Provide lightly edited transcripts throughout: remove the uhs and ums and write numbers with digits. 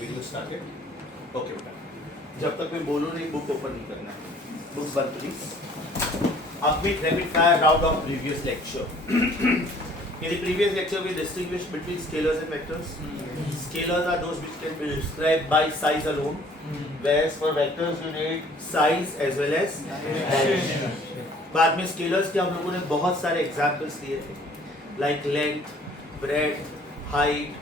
Video started okay बेटा, जब तक मैं बोलूँ नहीं बुक ओपन नहीं करना है. बुक बंद please. A quick rapid fire round of previous lecture. In the previous lecture we distinguished between scalars and vectors. Scalars are those which can be described by size alone, whereas for vectors you need size as well as direction. बाद में scalars के हम लोगों ने बहुत सारे examples दिए थे, like length, breadth, height,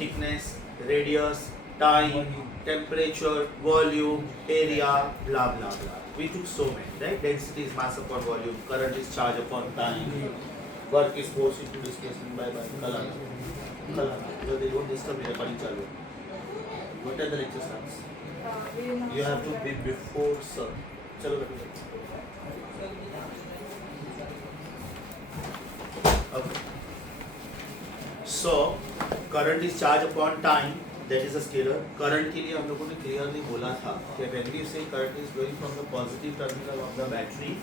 thickness, radius, time, temperature, volume, area, blah blah blah. We took so many, right? Density is mass upon volume, current is charge upon time, work is force into displacement by Kalana. So they won't disturb me, recording चालू. What are the lecture starts? You have to be before sir. चलो बेटा. Okay. So current is charge upon time. That is a scalar. Current के लिए हम लोगों ने clearly बोला था कि when we say current is flowing from the positive terminal of the battery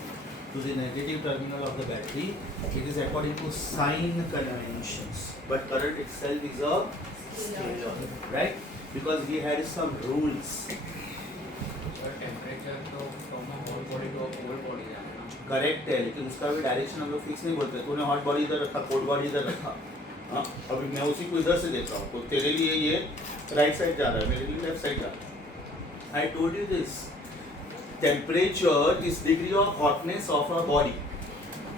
to the negative terminal of the battery, it is according to sign conventions. But current itself is a scalar, right? Because we had some rules. Temperature तो from a hot body to a cold body जाना है. Correct है, लेकिन उसका भी direction हम लोग fix नहीं बोलते. तूने हॉट बॉडी इधर रखा, कोल्ड बॉडी इधर रखा. हाँ, अभी मैं उसी को इधर से देख रहा हूँ, तो तेरे लिए ये राइट साइड जा रहा है, मेरे लिए लेफ्ट साइड जा रहा है. I told you this. Temperature is degree of hotness of a body.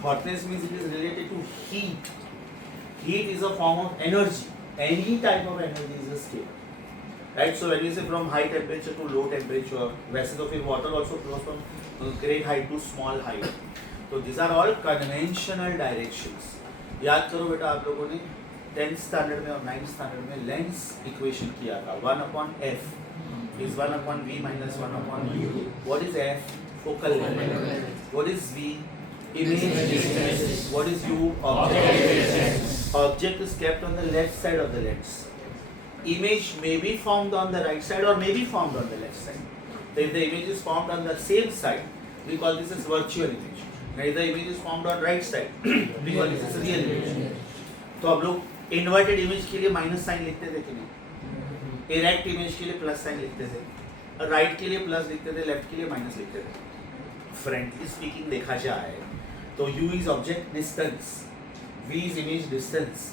Hotness means it is related to heat. Heat is a form of energy. Any type of energy is a scalar, right? So when we say from high temperature to low temperature, वैसे तो फिर water also flows from great height to small height. तो this are all conventional directions. याद करो बेटा, आप लोगों ने 10th स्टैंडर्ड में और 9th स्टैंडर्ड में लेंस इक्वेशन किया था. 1/f is 1/v minus 1/u. What is f? Focal length. What is v? Image distance. What is u? Object distance. Object is kept on the left side of the lens. Image may be formed on the right side or may be formed on the left side. So if the image is formed on the same side, we call this as virtual image. And if the image is formed on right side, we call this as real image. तो अब लोग inverted image के लिए minus sign लिखते थे कि नहीं? Erect image के लिए प्लस साइन लिखते थे, राइट के लिए प्लस लिखते थे, लेफ्ट के लिए माइनस लिखते थे. फ्रेंकली स्पीकिंग देखा जाए तो u is object distance, v is image distance,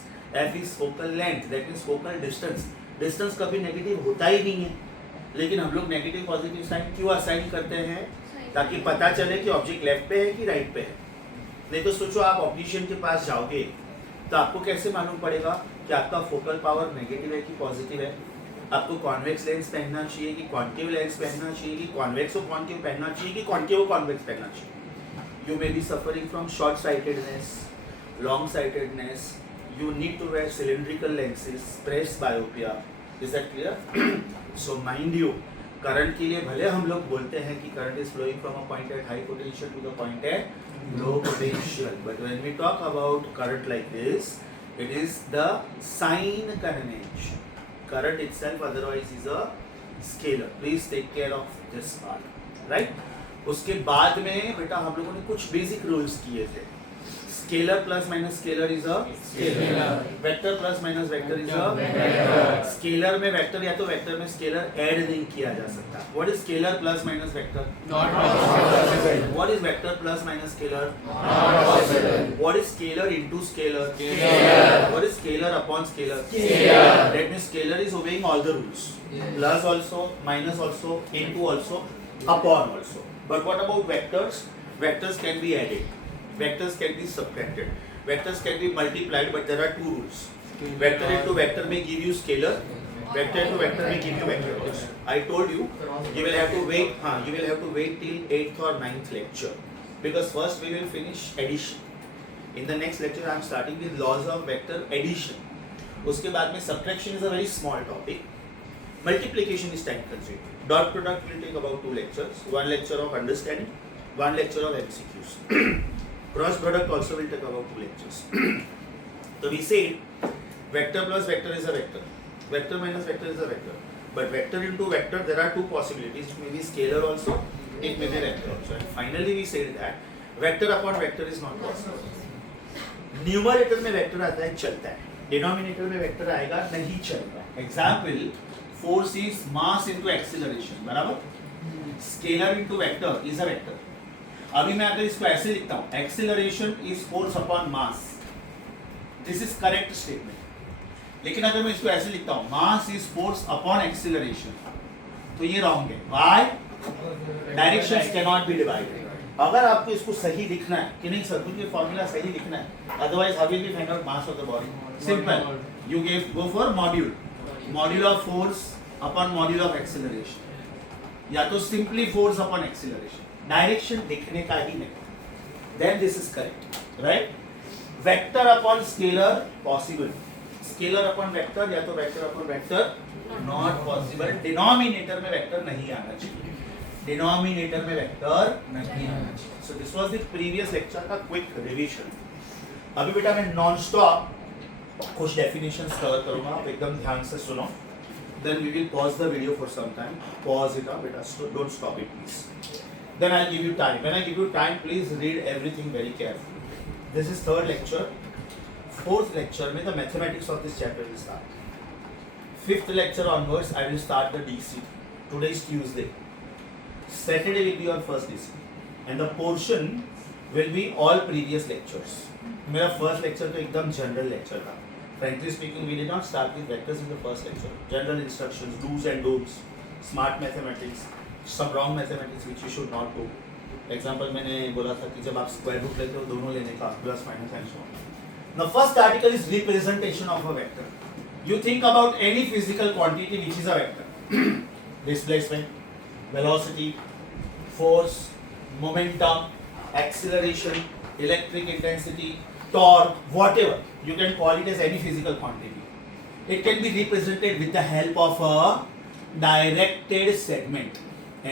f is focal length, that means focal distance. Distance कभी नेगेटिव होता ही नहीं है, लेकिन हम लोग नेगेटिव पॉजिटिव साइन क्यों असाइन करते हैं? ताकि पता चले कि ऑब्जेक्ट लेफ्ट पे है कि राइट पे है. नहीं तो सोचो आप ऑप्टिशियन के पास जाओगे तो आपको कैसे मालूम पड़ेगा कि आपका फोकल पावर नेगेटिव है कि पॉजिटिव है? आपको कॉन्वेक्स लेंस पहनना चाहिए कि कॉन्केव लेंस पहनना चाहिए कि कॉन्वेक्स और कॉन्केव पहनना चाहिए कि कॉन्केव और कॉन्वेक्स पहनना चाहिए? You may be suffering from short sightedness, long sightedness. You need to wear cylindrical lenses, presbyopia. Is that clear? So mind you, current के लिए भले हम लोग बोलते हैं कि current is flowing from a point at high potential to the point at low potential, but when we talk about current like this, it is the sign convention. Current itself otherwise is a scalar. Please take care of this part, right? उसके बाद में बेटा हम लोगों ने कुछ basic rules किए थे. Scalar plus minus scalar is a scalar. Vector plus minus vector is a vector. Scalar में वेक्टर या तो वेक्टर में स्केलर ऐड नहीं किया जा सकता. What is scalar plus minus vector? Not possible. What is vector plus minus scalar? Not possible. What is scalar into scalar? Scalar. What is scalar upon scalar? Scalar. That means scalar is obeying all the rules. Yes. Plus also, minus also, into also, upon also. But what about vectors? Vectors can be added. Vectors can be subtracted. Vectors can be multiplied, but there are two rules. Vector into vector may give you scalar. Vector into vector may give you vector also. I told you, you will have to wait. You will have to wait till 8th or 9th lecture, because first we will finish addition. In the next lecture, I am starting with laws of vector addition. उसके बाद में subtraction is a very small topic. Multiplication is time consuming. Dot product will take about 2 lectures. 1 lecture of understanding, 1 lecture of MCQs. Cross product also will take about 2 lectures. So we say vector plus vector is a vector. Vector minus vector is a vector. But vector into vector, there are two possibilities. It may be scalar also, it may be vector also. And finally we said that vector upon vector is not possible. Numerator में vector आता है, चलता है. Denominator में vector आएगा, नहीं चलेगा. Example force is mass into acceleration, बराबर? Scalar into vector is a vector. अभी मैं अगर इसको ऐसे लिखता हूँ, acceleration is force upon mass. This is correct statement. लेकिन अगर मैं इसको ऐसे लिखता हूँ, mass is force upon acceleration, तो ये wrong है. Why? Directions cannot be divided. अगर आपको इसको सही लिखना है कि नहीं सर, मुझे फॉर्मूला सही लिखना है, otherwise how will we find out mass of the body? Simple, you go for module of force upon module of acceleration, या तो simply force upon acceleration, direction लिखने का ही नहीं, then this is correct, right? Vector upon scalar possible, scalar upon vector या तो vector upon vector not possible, denominator में vector नहीं आना चाहिए, डिनोमिनेटर में वेक्टर नहीं आना चाहिए. So this was the previous lecture का क्विक रिवीजन. अभी बेटा मैं नॉन स्टॉप कुछ डेफिनेशंस कवर करूंगा, आप एकदम ध्यान से सुनो, then we will pause the video for some time. Pause it up बेटा, don't stop it please. Then I give you time. When I give you time please read everything very carefully. This is third lecture. Fourth lecture में the mathematics of this chapter will start. Fifth lecture onwards I will start the DC. Today is Tuesday. Saturday will be your first DC, and the portion will be all previous lectures. मेरा first lecture तो एकदम general lecture था. Frankly speaking, we did not start with vectors in the first lecture. General instructions, do's and don'ts, smart mathematics, some wrong mathematics which you should not do. Example मैंने बोला था कि जब आप square root लेते हो दोनों लेने का, plus minus and so on. The first article is representation of a vector. You think about any physical quantity which is a vector. Displacement, velocity, force, momentum, acceleration, electric intensity, torque, whatever. You can call it as any physical quantity. It can be represented with the help of a directed segment.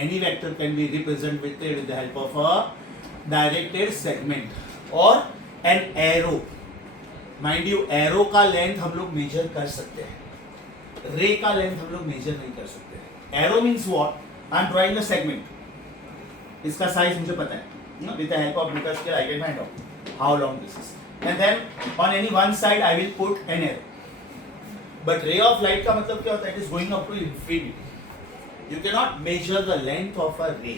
Any vector can be represented with the help of a directed segment or an arrow. Mind you, arrow का length हम लोग measure कर सकते हैं. ray का length हम लोग measure नहीं कर सकते हैं. Arrow means what? I am drawing a segment. इसका size मुझे पता है. With the help of meter scale I can find out how long this is. And then on any one side I will put an arrow. But ray of light का मतलब क्या होता है? It is going up to infinity. You cannot measure the length of a ray.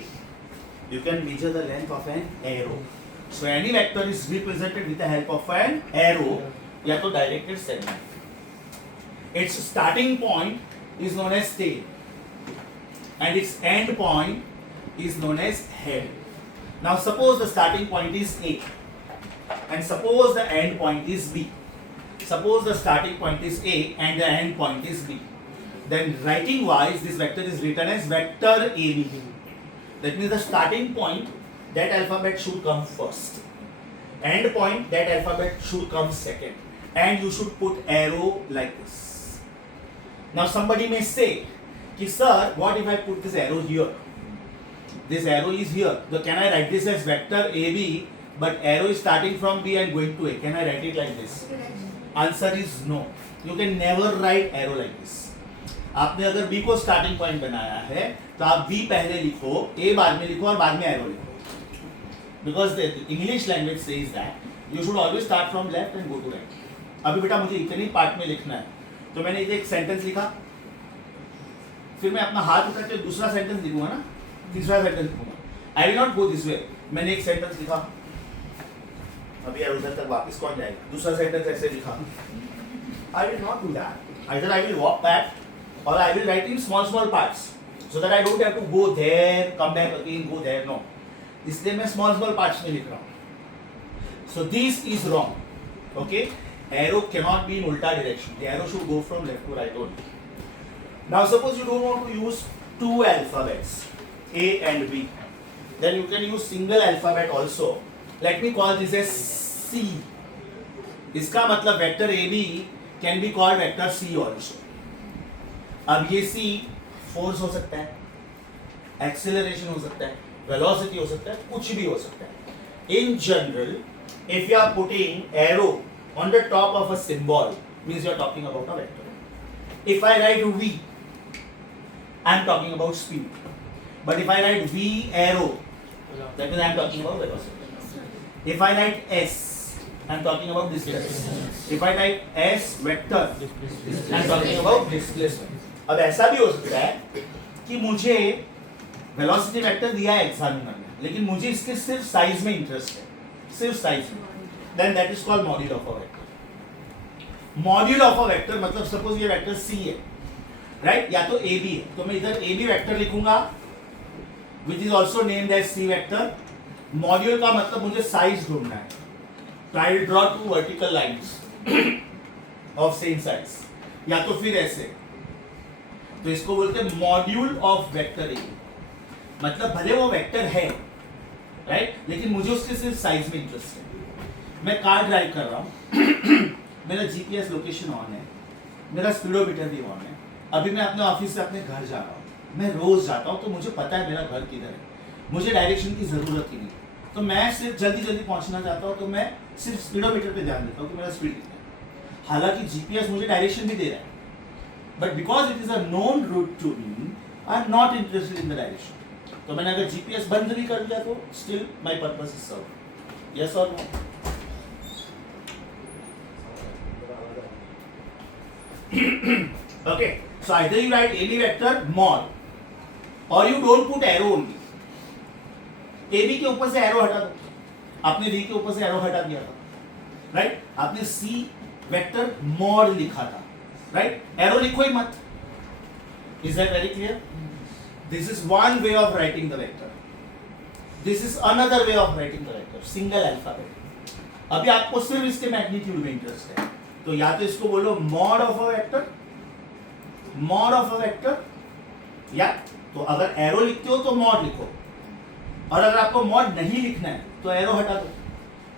You can measure the length of an arrow. So any vector is represented with the help of an arrow या तो directed segment. Its starting point is known as tail. And its end point is known as head. Now suppose the starting point is A and suppose the end point is B. Suppose the starting point is A and the end point is B. Then writing wise this vector is written as vector AB. That means the starting point, that alphabet should come first. End point, that alphabet should come second. And you should put arrow like this. Now somebody may say, sir, what if I put this arrow here? This arrow is here. So can I write this as vector AB, but arrow is starting from B and going to A? Can I write it like this? Answer is no. You can never write arrow like this. आपने अगर B को starting point बनाया है, तो आप B पहले लिखो, A बाद में लिखो और बाद में arrow लिखो. Because the English language says that you should always start from left and go to right. अभी बेटा मुझे इतनी पार्ट में लिखना है, तो मैंने इधर एक सेंटेंस लिखा, फिर मैं अपना हाथ उठा के दूसरा सेंटेंस लिखूंगा ना, तीसरा सेंटेंस लिखूंगा. आई will not go this way. मैंने एक सेंटेंस लिखा, अभी यार उधर तक वापस कौन जाएगा, दूसरा सेंटेंस ऐसे लिखा. I will not do that. Either I will walk back or I will write in small parts so that I don't have to go there, come back again, go there. No, इसलिए मैं small parts में लिख रहा हूँ. So this is wrong. Okay, arrow cannot be in ulta direction. The arrow should go from left to right only. Now suppose you don't want to use two alphabets, A and B. Then you can use single alphabet also. Let me call this as C. इसका मतलब vector AB can be called vector C also. अब ये C force हो सकता है, acceleration हो सकता है, velocity हो सकता है, कुछ भी हो सकता है. In general, if you are putting arrow on the top of a symbol, means you are talking about a vector. If I write V, I am talking about speed. But if I write V arrow, that means I am talking about velocity. If I write S, I am talking about distance. If I write S vector, I am talking about displacement. अब ऐसा भी हो सकता है कि मुझे velocity vector दिया है एग्जामिनर ने, लेकिन मुझे इसके सिर्फ साइज में इंटरेस्ट है, सिर्फ साइज में, then that is called module of a vector. Module of a vector मतलब सपोज ये वेक्टर सी है, राइट, या तो ए बी है, तो मैं इधर ए बी वेक्टर लिखूंगा which is also named as C vector. Module का मतलब मुझे साइज ढूंढना है, तो I will draw two vertical lines of same size, या तो फिर ऐसे, तो इसको बोलते हैं मॉड्यूल ऑफ वेक्टर ए। मतलब भले वो वेक्टर है, राइट, लेकिन मुझे उसके सिर्फ साइज में इंटरेस्ट है। मैं कार ड्राइव कर रहा हूँ मेरा जीपीएस लोकेशन ऑन है, मेरा स्पीडोमीटर भी ऑन है, अभी मैं अपने ऑफिस से अपने घर जा रहा हूँ, मैं रोज जाता हूँ, तो मुझे पता है मेरा घर किधर है, मुझे डायरेक्शन की जरूरत ही नहीं, तो मैं सिर्फ जल्दी जल्दी पहुंचना चाहता हूँ, तो मैं सिर्फ स्पीडोमीटर पे ध्यान देता हूँ कि मेरा स्पीड कितना है। हालांकि जीपीएस मुझे डायरेक्शन भी दे रहा है, but because it is a known route to me, I am not interested in the direction. तो मैंने अगर जीपीएस बंद भी कर दिया तो still my purpose is serve. Yes और no? Okay, so either you write AB vector mod or you don't put arrow only. AB के ऊपर से एरो हटा दो, आपने V के ऊपर से एरो हटा दिया था, राइट, आपने C वेक्टर mod लिखा था, राइट, एरो लिखो ही मत। Is that very clear? This is one way of writing the vector. This is another way of writing the vector, single alphabet. अभी आपको सिर्फ इसके मैग्नीट्यूड में इंटरेस्ट है, तो या तो इसको बोलो mod of a vector, mod of a vector, या तो अगर एरो लिखते हो तो मॉड लिखो, और अगर आपको मॉड नहीं लिखना है तो एरो हटा दो।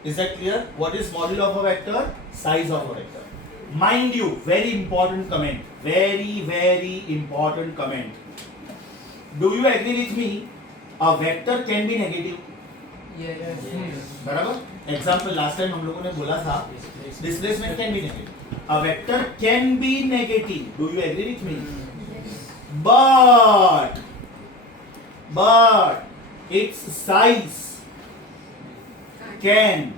Is that clear? What is module of a vector? Size of a vector. Mind you, very important comment, very very important comment. Do you agree with me? A vector can be negative, बराबर? Example last time हम लोगों ने बोला था displacement can be negative, a vector can be negative. Do you agree with me? but its size can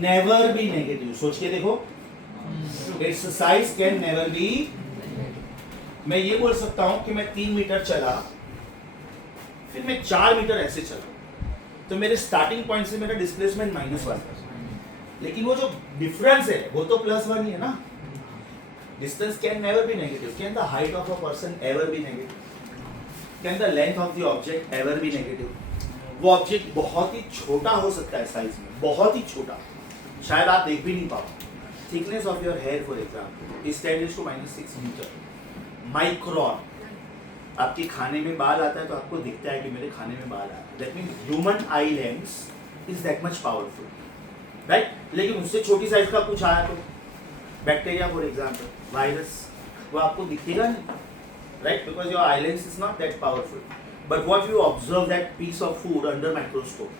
never be negative. सोच के देखो, its size can never be। मैं ये बोल सकता हूं कि मैं 3 मीटर चला, फिर मैं 4 मीटर ऐसे चला, तो मेरे स्टार्टिंग पॉइंट से मेरा डिस्प्लेसमेंट -1 है, लेकिन वो जो डिफरेंस है वो तो +1 ही है ना। Distance can never be negative. Can the height of a person ever be negative? Can the length of the object ever be negative? वो ऑब्जेक्ट बहुत ही छोटा हो सकता है साइज में, बहुत ही छोटा, शायद आप देख भी नहीं पाओ। Thickness of your hair for example is 10⁻⁻⁶ metre, micron. आपके खाने में बाल आता है तो आपको दिखता है कि मेरे खाने में बाल आया, that means human I lens is that much powerful, right. लेकिन उससे छोटी साइज का कुछ आया तो बैक्टीरिया फॉर एग्जाम्पल, वायरस, वो आपको दिखेगा नहीं, right, because your eye lens is not that powerful. But what you observe that piece of food under microscope,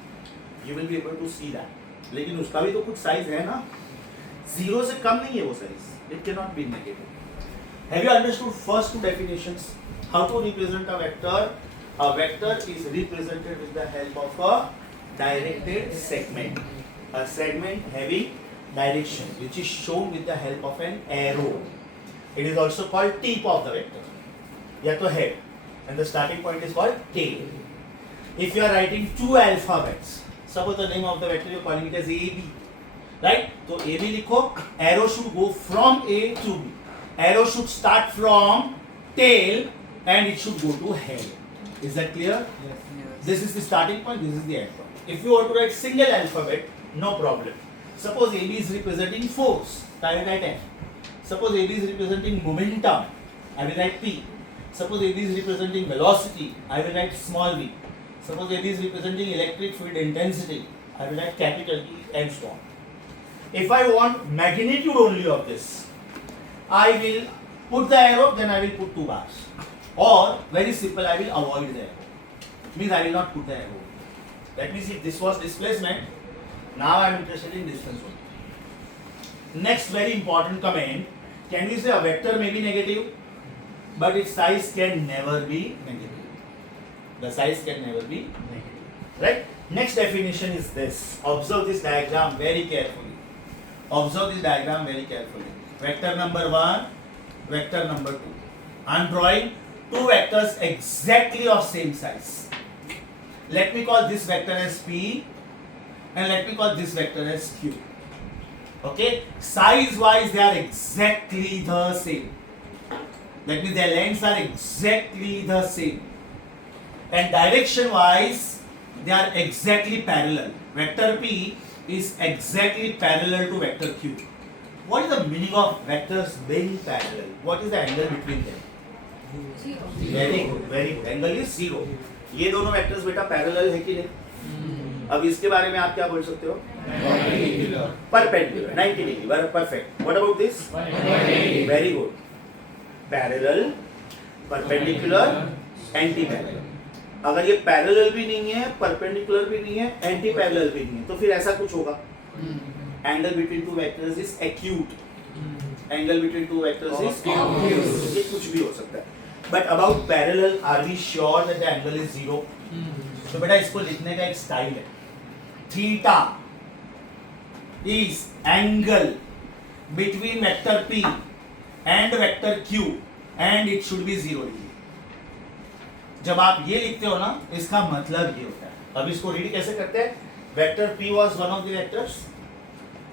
you will be able to see that. लेकिन उसका भी तो कुछ साइज है ना, 0 से कम नहीं है वो size, it can not be negative. Have you understood first 2 definitions? How to represent a vector? A vector is represented with the help of a directed segment, a segment having direction which is shown with the help of an arrow. It is also called tip of the vector, या तो head, and the starting point is called tail. If you are writing 2 alphabets, suppose the name of the vector you are calling it as AB, right? तो AB लिखो, arrow should go from A to B, arrow should start from tail and it should go to head. Is that clear? Yes. This is the starting point, this is the end point. If you want to write single alphabet, no problem. Suppose AB is representing force, I will write F. Suppose AB is representing momentum, I will write P. Suppose AB is representing velocity, I will write small v. Suppose AB is representing electric field intensity, I will write capital E and so on. If I want magnitude only of this, I will put the arrow, then I will put 2 bars. Or very simple, I will avoid the arrow. Means I will not put the arrow. That means if this was displacement, now I am interested in distance only. Next very important comment, can we say a vector may be negative, but its size can never be negative. The size can never be negative, right? Next definition is this. Observe this diagram very carefully. Observe this diagram very carefully. Vector number 1, vector number 2. I am drawing two vectors exactly of same size. Let me call this vector as P and let me call this vector as Q. Okay, size wise they are exactly the same. That means their lengths are exactly the same. And direction wise they are exactly parallel. Vector P is exactly parallel to vector Q. What is the meaning of vectors being parallel? What is the angle between them? Very good, very good. Angle is 0. ये दोनों vectors बेटा parallel है कि नहीं? अब इसके बारे में आप क्या बोल सकते हो? Perpendicular 90 degree. Perfect. What about this? Very good. Parallel, perpendicular, anti parallel. अगर ये पैरेलल भी नहीं है, परपेंडिकुलर भी नहीं है, एंटी पैरेलल भी नहीं है, तो फिर ऐसा कुछ होगा. Angle between two vectors is acute. Angle between two vectors is obtuse. ये कुछ भी हो सकता है. But about parallel are we sure that the angle is 0? तो बेटा इसको लिखने का एक स्टाइल है. Theta is angle between vector P and vector Q and it should be 0 degree. जब आप ये लिखते हो ना, इसका मतलब ये होता है. अब इसको रीड कैसे करते हैं? Vector P was one of the vectors,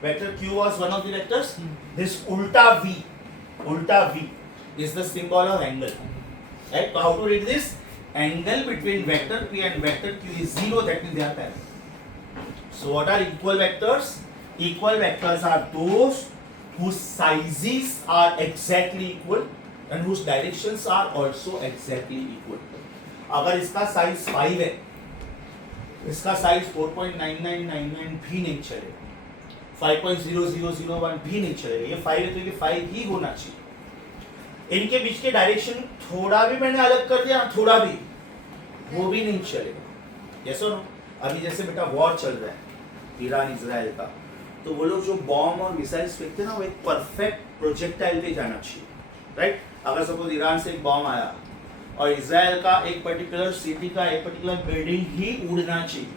vector Q was one of the vectors. This ulta V is the symbol of angle. Right? So how to read this? Angle between vector P and vector Q is 0. That means they are parallel. So what are equal vectors? Equal vectors are those whose sizes are exactly equal and whose directions are also exactly equal. अगर इसका size 5 है, इसका size 4.9999 भी नहीं चलेगा, 5.0001 भी नहीं चलेगा. ये 5 है तो ये 5 ही होना चाहिए. इनके बीच के डायरेक्शन थोड़ा भी मैंने अलग कर दिया, थोड़ा भी, वो भी नहीं चलेगा. यस और नो? अभी जैसे बेटा वॉर चल रहा है ईरान इजराइल का, तो वो लोग जो बॉम्ब और मिसाइल्स फेंकते हैं ना, वो एक परफेक्ट प्रोजेक्टाइल पे जाना चाहिए. राइट? अगर सपोज ईरान से एक बॉम्ब आया और इजराइल का एक पर्टिकुलर सिटी का एक पर्टिकुलर बिल्डिंग ही उड़ना चाहिए,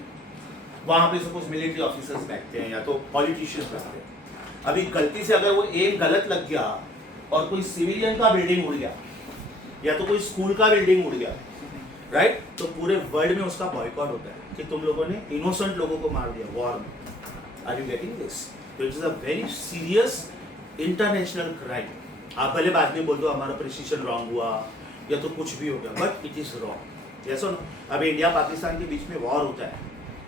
वहां पे सपोज मिलिट्री ऑफिसर्स बैठते हैं या तो पॉलिटिशियंस बैठते हैं. अभी गलती से अगर वो एम गलत लग गया और कोई सिविलियन का बिल्डिंग उड़ गया या तो कोई स्कूल का बिल्डिंग उड़ गया, राइट, तो पूरे वर्ल्ड में उसका बॉयकॉट होता है कि तुम लोगों ने इनोसेंट लोगों को मार दिया वॉर में. Are you getting this? तो it is a very serious international crime. आप भले बाद में बोल दो हमारा प्रिसीजन रॉन्ग हुआ या तो कुछ भी हो गया, but it is wrong. Yes और नो? अभी इंडिया पाकिस्तान के बीच में वॉर होता है,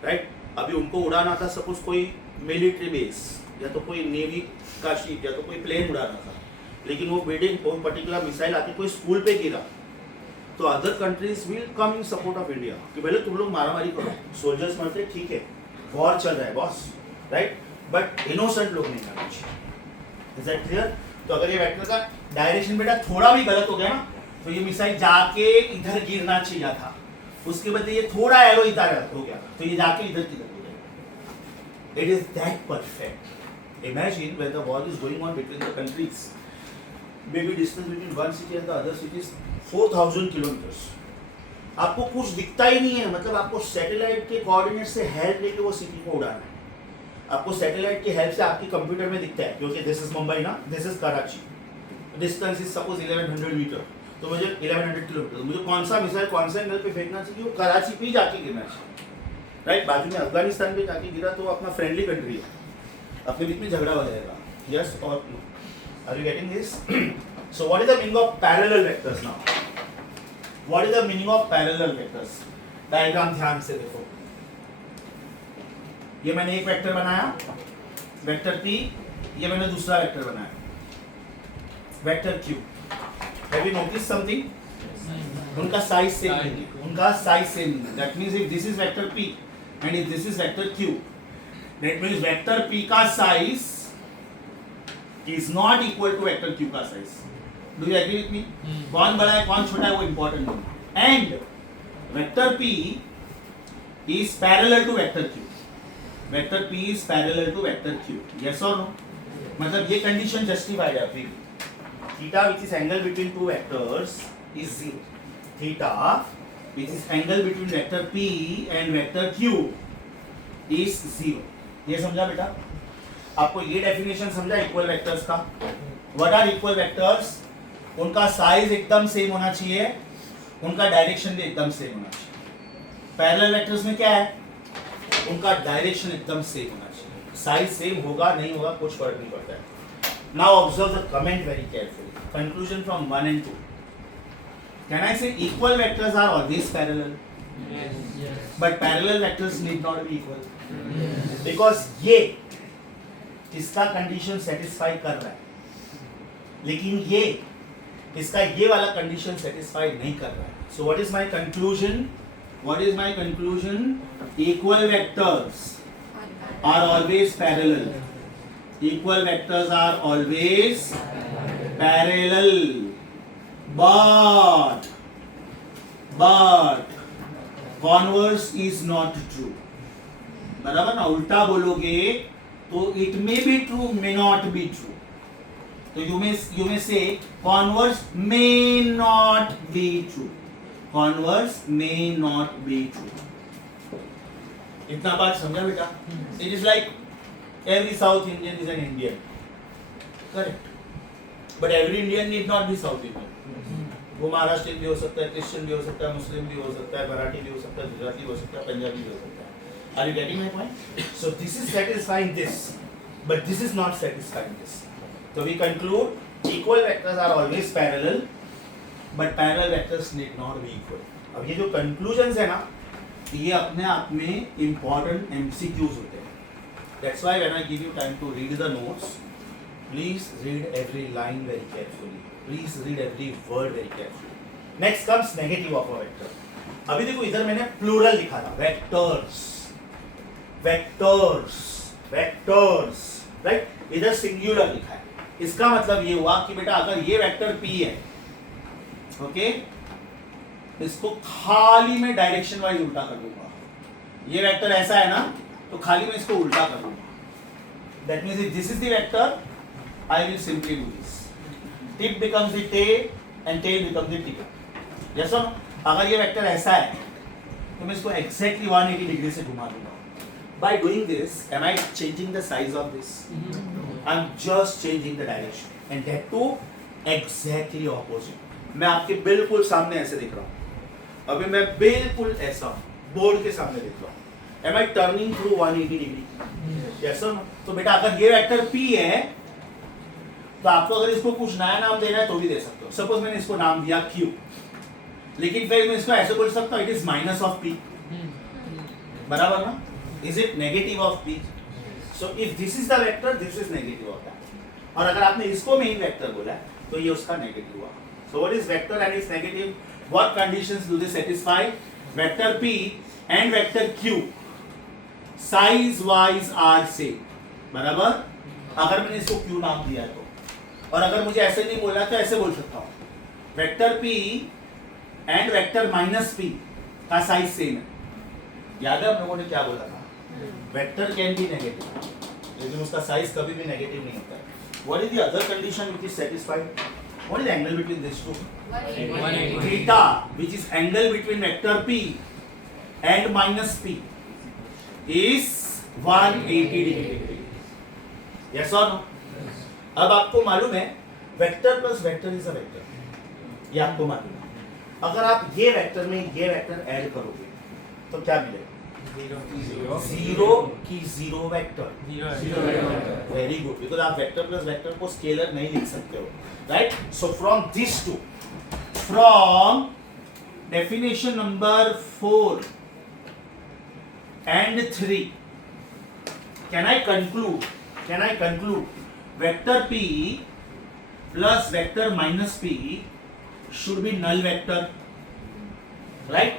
राइट? अभी उनको उड़ाना था सपोज कोई मिलिट्री बेस या तो कोई नेवी का शिप या तो कोई प्लेन उड़ाना था, लेकिन वो बिल्डिंग कोई पर्टिकुलर मिसाइल आके कोई स्कूल पे गिरा, तो other countries will come in support of India कि पहले तुम लोग मारामारी करो, सोल्जर्स मरते, ठीक है, वॉर चल रहा है बॉस, राइट, बट इनोसेंट लोग नहीं करना चाहिए. Is that clear? तो अगर ये वेक्टर का डायरेक्शन बेटा थोड़ा भी गलत हो गया ना, तो ये मिसाइल जाके इधर गिरना चाहिए था, उसके बदले ये थोड़ा एरो इधर हो गया तो ये जाके इधर किधर हो गया. It is that perfect. Imagine when the war is going on between the countries, maybe distance between one city and the other city is 4,000 kilometers. आपको कुछ दिखता ही नहीं है, मतलब आपको सैटेलाइट के कोऑर्डिनेट से हेल्प लेके वो सिटी को उड़ाना है. आपको सैटेलाइट की हेल्प से आपके कंप्यूटर में दिखता है क्योंकि दिस इज मुंबई ना, this is Karachi, distance is suppose 1100 metre, तो मुझे 1100 किलोमीटर, मुझे कौन सा मिसाइल कौन सा एंगल पे फेंकना चाहिए, वो कराची पे जाके गिरना चाहिए, राइट? बाजू में अफगानिस्तान पे जाके गिरा तो अपना फ्रेंडली कंट्री है, अपने बीच में झगड़ा हो जाएगा. यस और no? Are you getting this? So what is the meaning of parallel vectors now? What is the meaning of parallel vectors? Diagram ध्यान से देखो. ये मैंने एक वेक्टर बनाया, वेक्टर P, ये मैंने दूसरा वेक्टर बनाया, vector Q. Have you notice something? उनका साइज सेम नहीं है, उनका साइज सेम नहीं है. That means if this is vector P and if this is vector Q, that means vector P का size is not equal to vector Q का size. Do you agree with me? कौन बड़ा है कौन छोटा है वो important नहीं. And vector P is parallel to vector Q. Vector P is parallel to vector Q. Yes or no? मतलब ये condition justified है अभी. Theta which is angle between two vectors is 0. Theta which is angle between vector P and vector Q is 0. ये समझा बेटा? आपको ये definition समझा इक्वल वेक्टर्स का? What are equal vectors? उनका साइज एकदम सेम होना चाहिए, उनका डायरेक्शन भी एकदम सेम होना चाहिए। पैरेलल वेक्टर्स में क्या है, उनका डायरेक्शन एकदम सेम होना चाहिए। साइज सेम होगा नहीं होगा कुछ फर्क नहीं पड़ता है। Now observe the comment very carefully. Conclusion from 1 and 2. Can I say equal vectors are always parallel? But parallel vectors need not be equal. Because ये इसका कंडीशन सेटिस्फाई कर रहा है, लेकिन ये इसका ये वाला कंडीशन सेटिस्फाई नहीं कर रहा है। सो what is my conclusion? What is my conclusion? Equal vectors are always parallel. Equal vectors are always parallel. But converse is not true. बराबर ना, उल्टा बोलोगे तो it may be true, may not be true. तो you may say converse may not be true. Converse may not be true. इतना बात समझा बेटा? It is like every South Indian is an Indian, correct? But every Indian need not be South Indian. वो महाराष्ट्रियन भी हो सकता है, Christian भी हो सकता है, मुस्लिम भी हो सकता है, मराठी भी हो सकता है, गुजराती भी हो सकता है, पंजाबी भी हो सकता है। Are you getting my point? So this is satisfying this, but this is not satisfying this. So we conclude equal vectors are always parallel, but parallel vectors need not be equal. अब ये जो conclusions है ना, ये अपने आप में important MCQs होते हैं. That's why when I give you time to read the notes, please read every line very carefully. Please read every word very carefully. Next comes negative of a vector. अभी देखो इधर मैंने plural लिखा था, vectors, vectors, vectors, right? इधर singular लिखा है. इसका मतलब ये हुआ कि बेटा अगर ये वेक्टर P है, okay? इसको खाली में डायरेक्शन वाइज उल्टा कर दूंगा। ये वेक्टर ऐसा है ना, तो खाली में इसको उल्टा कर दूंगा। That means if this is the vector, I will simply do this. Tip becomes the tail and tail becomes the tip. Yes और नो? अगर ये वेक्टर ऐसा है तो मैं इसको एग्जैक्टली 180 डिग्री से घुमा दूंगा। By doing this, am I changing the size of this? I am just changing the direction and that too exactly opposite. मैं आपके बिल्कुल सामने ऐसे दिख रहा हूँ, अभी मैं बिल्कुल ऐसा बोर्ड के सामने दिख रहा हूँ। Am I turning through 180 degree? Yes or no? तो बेटा अगर ये वेक्टर P है, तो आपको अगर इसको कुछ नया नाम देना है तो भी दे सकते हो। सपोज मैंने इसको नाम दिया Q, लेकिन फिर मैं इसको ऐसे बोल सकता हूँ it is minus of P, बराबर ना? Is it negative of P? So if this is the vector, this is negative of that. और अगर आपने इसको मेन वेक्टर बोला तो ये उसका नेगेटिव हुआ। सो what is vector and it's negative? What conditions do they satisfy? Vector P and vector Q size wise are same. बराबर? अगर मैंने इसको Q नाम दिया है तो, और अगर मुझे ऐसे नहीं बोला तो ऐसे बोल सकता हूँ, vector P and vector minus P का साइज सेम है। याद है हम लोगों ने क्या बोला था? वेक्टर कैन बी नेगेटिव, लेकिन उसका साइज कभी भी नेगेटिव नहीं होता है। What is the other condition which is satisfied? What is the angle between these two? 180. Theta, which is angle between vector P and minus P, is 180 degree. Yes or no? अब आपको मालूम है vector plus vector is a vector, ये आपको मालूम है। अगर आप ये वेक्टर में ये वेक्टर ऐड करोगे तो क्या मिलेगा? जीरो की zero vector. Very good, because आप वेक्टर प्लस वेक्टर को स्केलर नहीं लिख सकते हो, right? So from this two, from definition number 4 and 3, can I conclude vector P plus vector minus P should be null vector, right?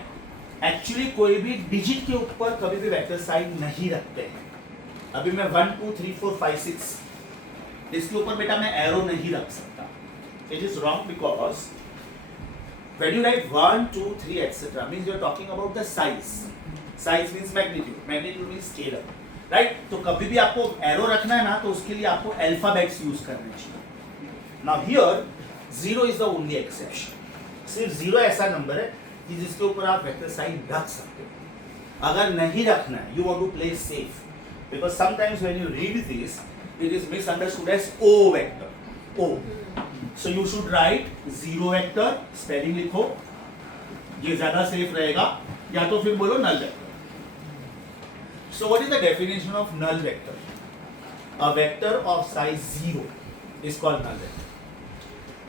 Actually कोई भी digit के ऊपर कभी भी वेक्टर साइन नहीं रखते हैं। अभी मैं 1 2 3 4 5 6 इसके ऊपर बेटा मैं एरो नहीं रख सकता। It is wrong because when you write 1 2 3 etc means you are talking about the size. Size means magnitude, magnitude means scalar, right? तो कभी भी आपको एरो रखना है ना, तो उसके लिए आपको अल्फाबेट्स यूज करने चाहिए। Now here 0 is the only exception. सिर्फ 0 ऐसा नंबर है कि जिसके ऊपर आप वेक्टर साइन रख सकते हो। अगर नहीं रखना है, you want to play safe, because sometimes when you read this it is misunderstood as O vector, O, so you should write zero vector, spelling लिखो, ये ज्यादा सेफ रहेगा, या तो फिर बोलो null vector. So what is the definition of null vector? A vector of size 0 is called null vector.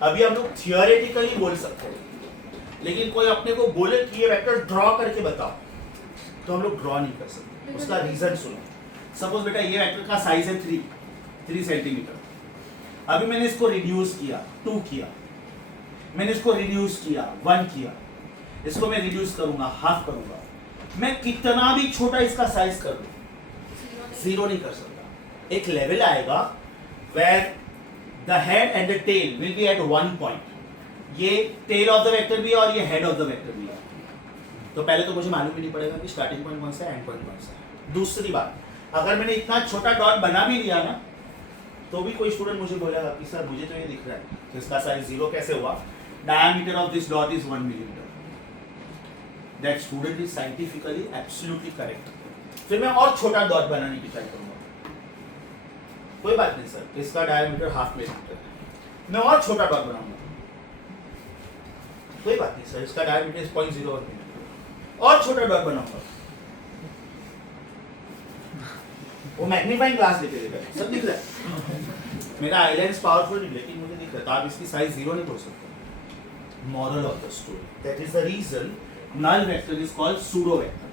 अभी हम लोग थियोरेटिकली बोल सकते हैं, लेकिन कोई अपने को बोले कि ये वेक्टर ड्रॉ करके बताओ, तो हम लोग ड्रॉ नहीं कर सकते. उसका रीजन सुनो. सपोज बेटा ये वेक्टर का साइज है 3 सेंटीमीटर. अभी मैंने इसको रिड्यूस किया, 2 किया, मैंने इसको रिड्यूस किया, 1 किया, इसको मैं रिड्यूस करूंगा, हाफ करूंगा. मैं कितना भी छोटा इसका साइज कर लूं, 0 नहीं कर सकता. एक लेवल आएगा where the head and the tail will be at 1 point. ये टेल ऑफ द वेक्टर भी है और ये हेड ऑफ द वेक्टर भी है. तो पहले तो मुझे मालूम ही नहीं पड़ेगा कि स्टार्टिंग पॉइंट कौन सा है, एंड पॉइंट कौन सा है. दूसरी बात, अगर मैंने इतना छोटा डॉट बना भी लिया ना, तो भी कोई स्टूडेंट मुझे बोलेगा कि सर मुझे तो ये दिख रहा है, तो इसका साइज 0 कैसे हुआ? Diameter of this dot is 1 millimetre. That student is scientifically absolutely correct. फिर मैं और छोटा डॉट बनाने की ट्राई करूंगा. कोई बात नहीं सर, इसका डायमीटर हाफ मिलीमीटर है, मैं और छोटा डॉट बनाऊंगा. कोई बात नहीं सर, इसका डायमीटर 0.01 मिलीमीटर, और छोटा डॉट बनाऊंगा. वो मैग्नीफाइंग ग्लास लेके देखा, सब दिख रहा है. मेरा आईलेंस पावरफुल नहीं, लेकिन मुझे दिख रहा है. तो आप इसकी साइज 0 नहीं बोल सकते. Moral of the story. That is the reason null vector is called pseudo vector,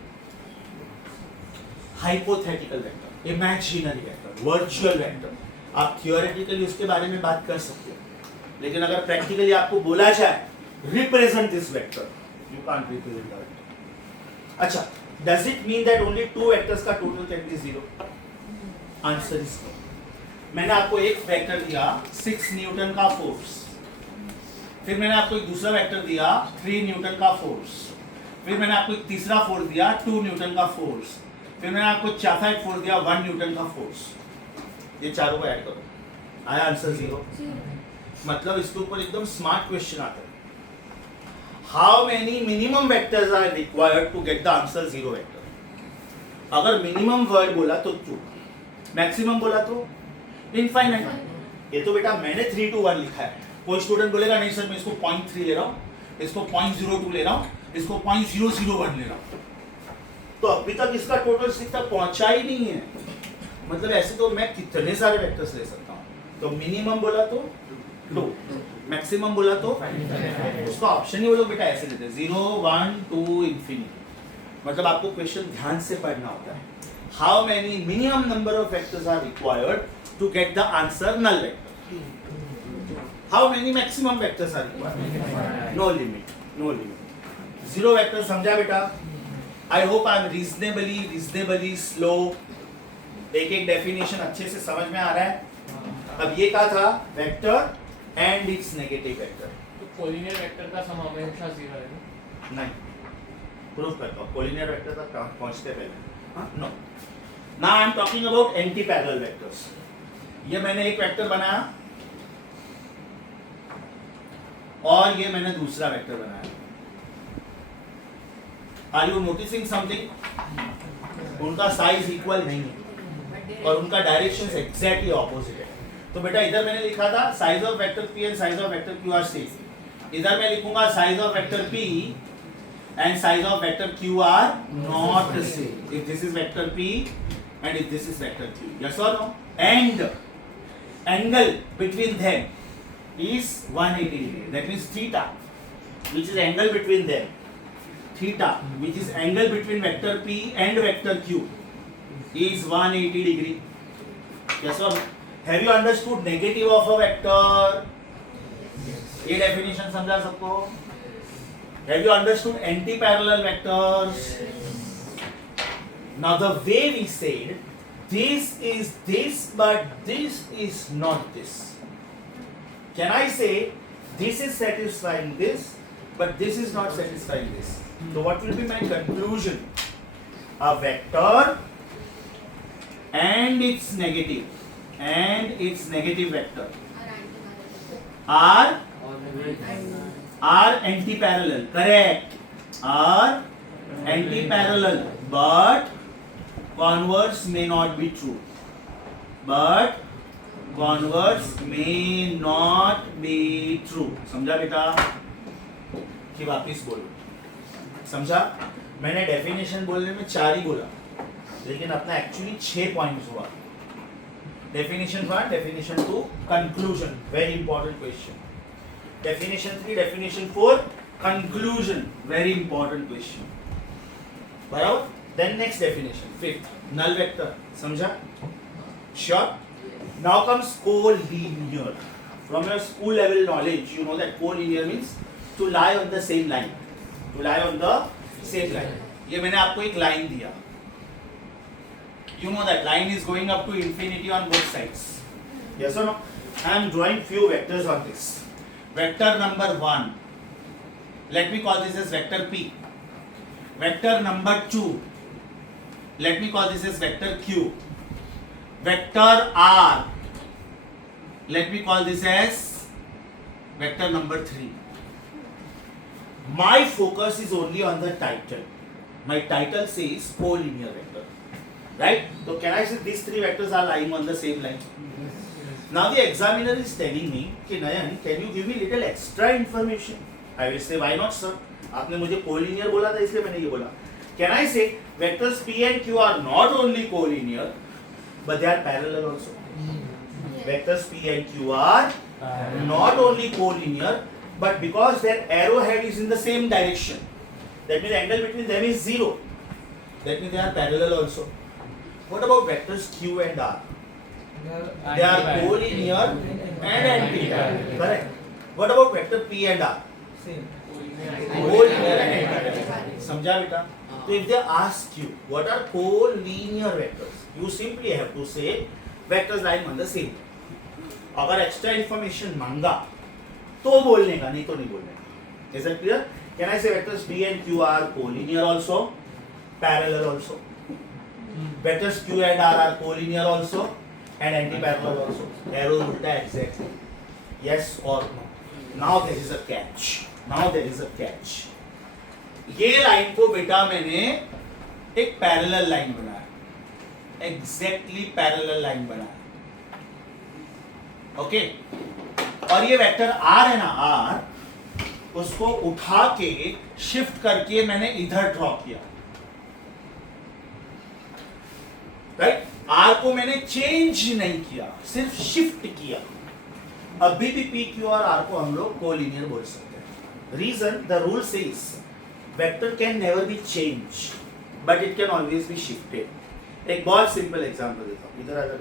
hypothetical vector, imaginary vector, virtual vector. आप theoretically उसके बारे में बात कर सकते हो, लेकिन अगर practically आपको बोला जाए represent this vector, you can't represent the vector. अच्छा, does it mean that only 2 vectors का total can be 0? Answer is no. मैंने आपको एक वेक्टर दिया 6 न्यूटन का फोर्स, फिर मैंने आपको एक दूसरा वेक्टर दिया 3 न्यूटन का फोर्स, फिर मैंने आपको एक तीसरा फोर्स दिया 2 न्यूटन का फोर्स, फिर मैंने आपको चौथा एक फोर्स दिया 1 न्यूटन का फोर्स. ये चारों को ऐड करो, आया आंसर 0. मतलब इसके ऊपर एकदम स्मार्ट क्वेश्चन आता है. How many minimum vectors are required to get the answer 0 vector? अगर मिनिमम वर्ड बोला तो 2, मैक्सिमम बोला तो इनफाइनाइट. ये तो बेटा मैंने 3 to 1 लिखा है. कोई स्टूडेंट बोलेगा नहीं सर मैं इसको 0.3 ले रहा हूँ, इसको 0.02 ले रहा हूँ, इसको 0.001 ले रहा हूँ. तो अभी तक इसका टोटल 6 तक पहुंचा ही नहीं है. मतलब ऐसे तो मैं कितने सारे वेक्टर्स ले सकता हूँ. तो मिनिमम बोला तो 2, मैक्सिमम बोला तो उसका ऑप्शन ही वो लोग बेटा ऐसे देते हैं 0, 1, 2 इंफिनिटी. मतलब आपको क्वेश्चन ध्यान से पढ़ना होता है. How many minimum number of vectors are required to get the answer null vector? How many maximum vectors are required? No limit, no limit. 0 vector समझा बेटा? I hope I am reasonably slow. एक definition अच्छे से समझ में आ रहा है. अब ये क्या था? Vector and its negative vector. तो कोलिनियर वेक्टर का सम हमेशा 0 है ना? नहीं, प्रूफ करता हूँ. कोलिनियर वेक्टर तक पहुँचते पहले. हाँ, no. Now I am talking about anti-parallel vectors. ये मैंने एक वेक्टर बनाया और ये मैंने दूसरा वेक्टर बनाया. Are you noticing something? उनका साइज इक्वल नहीं है और उनका डायरेक्शन एग्जैक्टली ऑपोजिट है. तो बेटा इधर मैंने लिखा था size of vector P and size of vector Q R same. इधर मैं लिखूंगा size of vector P and size of vector Q R not same. If this is vector P and if this is vector q, yes or no? And angle between them is 180 degree. That means theta, which is angle between them. Theta, which is angle between vector p and vector q, is 180 degree. Yes or no? Have you understood negative of a vector? ये definition समझा सबको? Have you understood anti-parallel vectors? Now the way we said, this is this, but this is not this. Can I say this is satisfying this, but this is not satisfying this? So what will be my conclusion? A vector and its negative vector are anti-parallel. Correct. Are anti-parallel, but converse may not be true. But converse may not be true. समझा बेटा कि वापिस बोलो, समझा? मैंने definition बोलने में 4 ही बोला, लेकिन अपना एक्चुअली 6 पॉइंट्स हुआ. Definition 1, definition 2, conclusion, very important question. Definition 3, definition 4, conclusion, very important question. बराबर? Then next definition, 5th, null vector. समझा? Sure? Now comes collinear. From your school level knowledge, you know that collinear means to lie on the same line. To lie on the same line. ये मैंने आपको एक line दिया. You know that line is going up to infinity on both sides. Yes or no? I am drawing few vectors on this. Vector number 1. Let me call this as vector P. Vector number 2. Let me call this as vector Q. Vector R. Let me call this as vector number 3. My focus is only on the title. My title says collinear vector. Right? So can I say these 3 vectors are lying on the same line? Now the examiner is telling me, कि नयन, can you give me little extra information? I will say, why not, sir? आपने मुझे collinear बोला था, इसलिए मैंने ये बोला. Can I say vectors P and Q are not only collinear, but they are parallel also? Vectors P and Q are not only collinear, but because their arrowhead is in the same direction, that means the angle between them is 0. That means they are parallel also. What about vectors Q and R? They are collinear and anti-parallel. Correct. What about vector P and R? Collinear and anti-parallel. समझा बेटा? So if they ask you what are collinear vectors, you simply have to say vectors lying on the same. अगर extra information मांगा तो बोलने का, नहीं तो नहीं बोलने का. Is that clear? Can I say vectors P and Q are collinear also, parallel also? Vectors Q and R are collinear also and anti-parallel also. Arrow ulta exactly. Yes or no? Now there is a catch. Now there is a catch. ये line को बेटा मैंने एक parallel line बनाया, exactly parallel line बनाया. Okay और ये vector are है ना, आर, उसको उठा के शिफ्ट करके मैंने इधर ड्रॉ किया. राइट? आर को मैंने चेंज नहीं किया, सिर्फ शिफ्ट किया. अभी भी पी क्यू और आर को हम लोग कोलिनियर बोल सकते हैं. Reason, the rule says vector can never be changed, but it can always be shifted. एक बहुत सिंपल एग्जांपल देता हूँ. इधर आ जा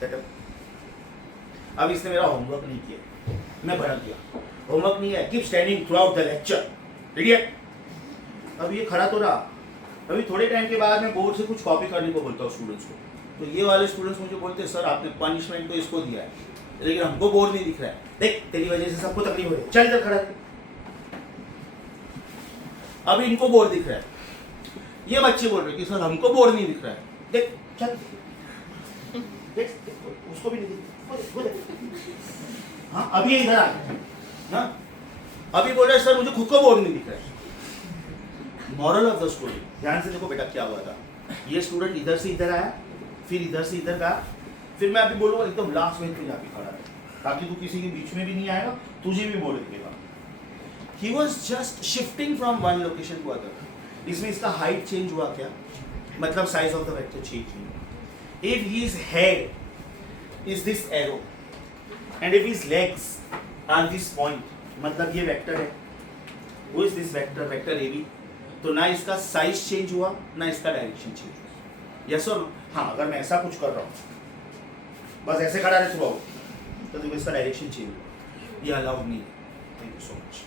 बेटा. अब इसने मेरा होमवर्क नहीं किया, मैं भड़क गया. होमवर्क नहीं है, keep standing through out the lecture. Idiot. अब ये खड़ा तो रहा. अभी थोड़े टाइम के बाद मैं बोर्ड से कुछ कॉपी करने को बोलता हूँ स्टूडेंट्स को. तो ये वाले स्टूडेंट्स मुझे बोलते हैं, सर आपने पनिशमेंट तो इसको दिया है, लेकिन हमको बोर्ड नहीं दिख रहा है. देख तेरी वजह से सबको तकलीफ हो रही है, चल इधर खड़ा. अभी इनको बोर्ड दिख रहा है. ये बच्चे बोल रहे कि सर हमको बोर्ड नहीं दिख रहा है. देख चल, देख उसको भी नहीं दिख. हाँ अभी इधर आ गया. हाँ अभी बोल रहा है सर मुझे खुद को बोर्ड नहीं दिख रहा है. मॉरल ऑफ द स्टोरी, ध्यान से देखो बेटा क्या हुआ था. ये स्टूडेंट इधर से इधर आया, फिर इधर से इधर गया, फिर मैं अभी बोलूँगा एकदम लास्ट बेंच पे जाके खड़ा है, ताकि तू किसी के बीच में भी नहीं आएगा, तुझे भी बोर्ड दिखेगा. He was just shifting from one location to other. इसमें इसका height change हुआ क्या? मतलब size of the vector change हुआ. If his head is this arrow and if his legs are this point, मतलब ये vector है. Who is this vector? Vector AB. तो ना इसका size change हुआ, ना इसका direction change हुआ. Yes or no? हाँ अगर मैं ऐसा कुछ कर रहा हूँ, बस ऐसे खड़ा रहे थ्रू आउट, तो देखो इसका direction change हुआ. ये allowed नहीं. Thank you so much.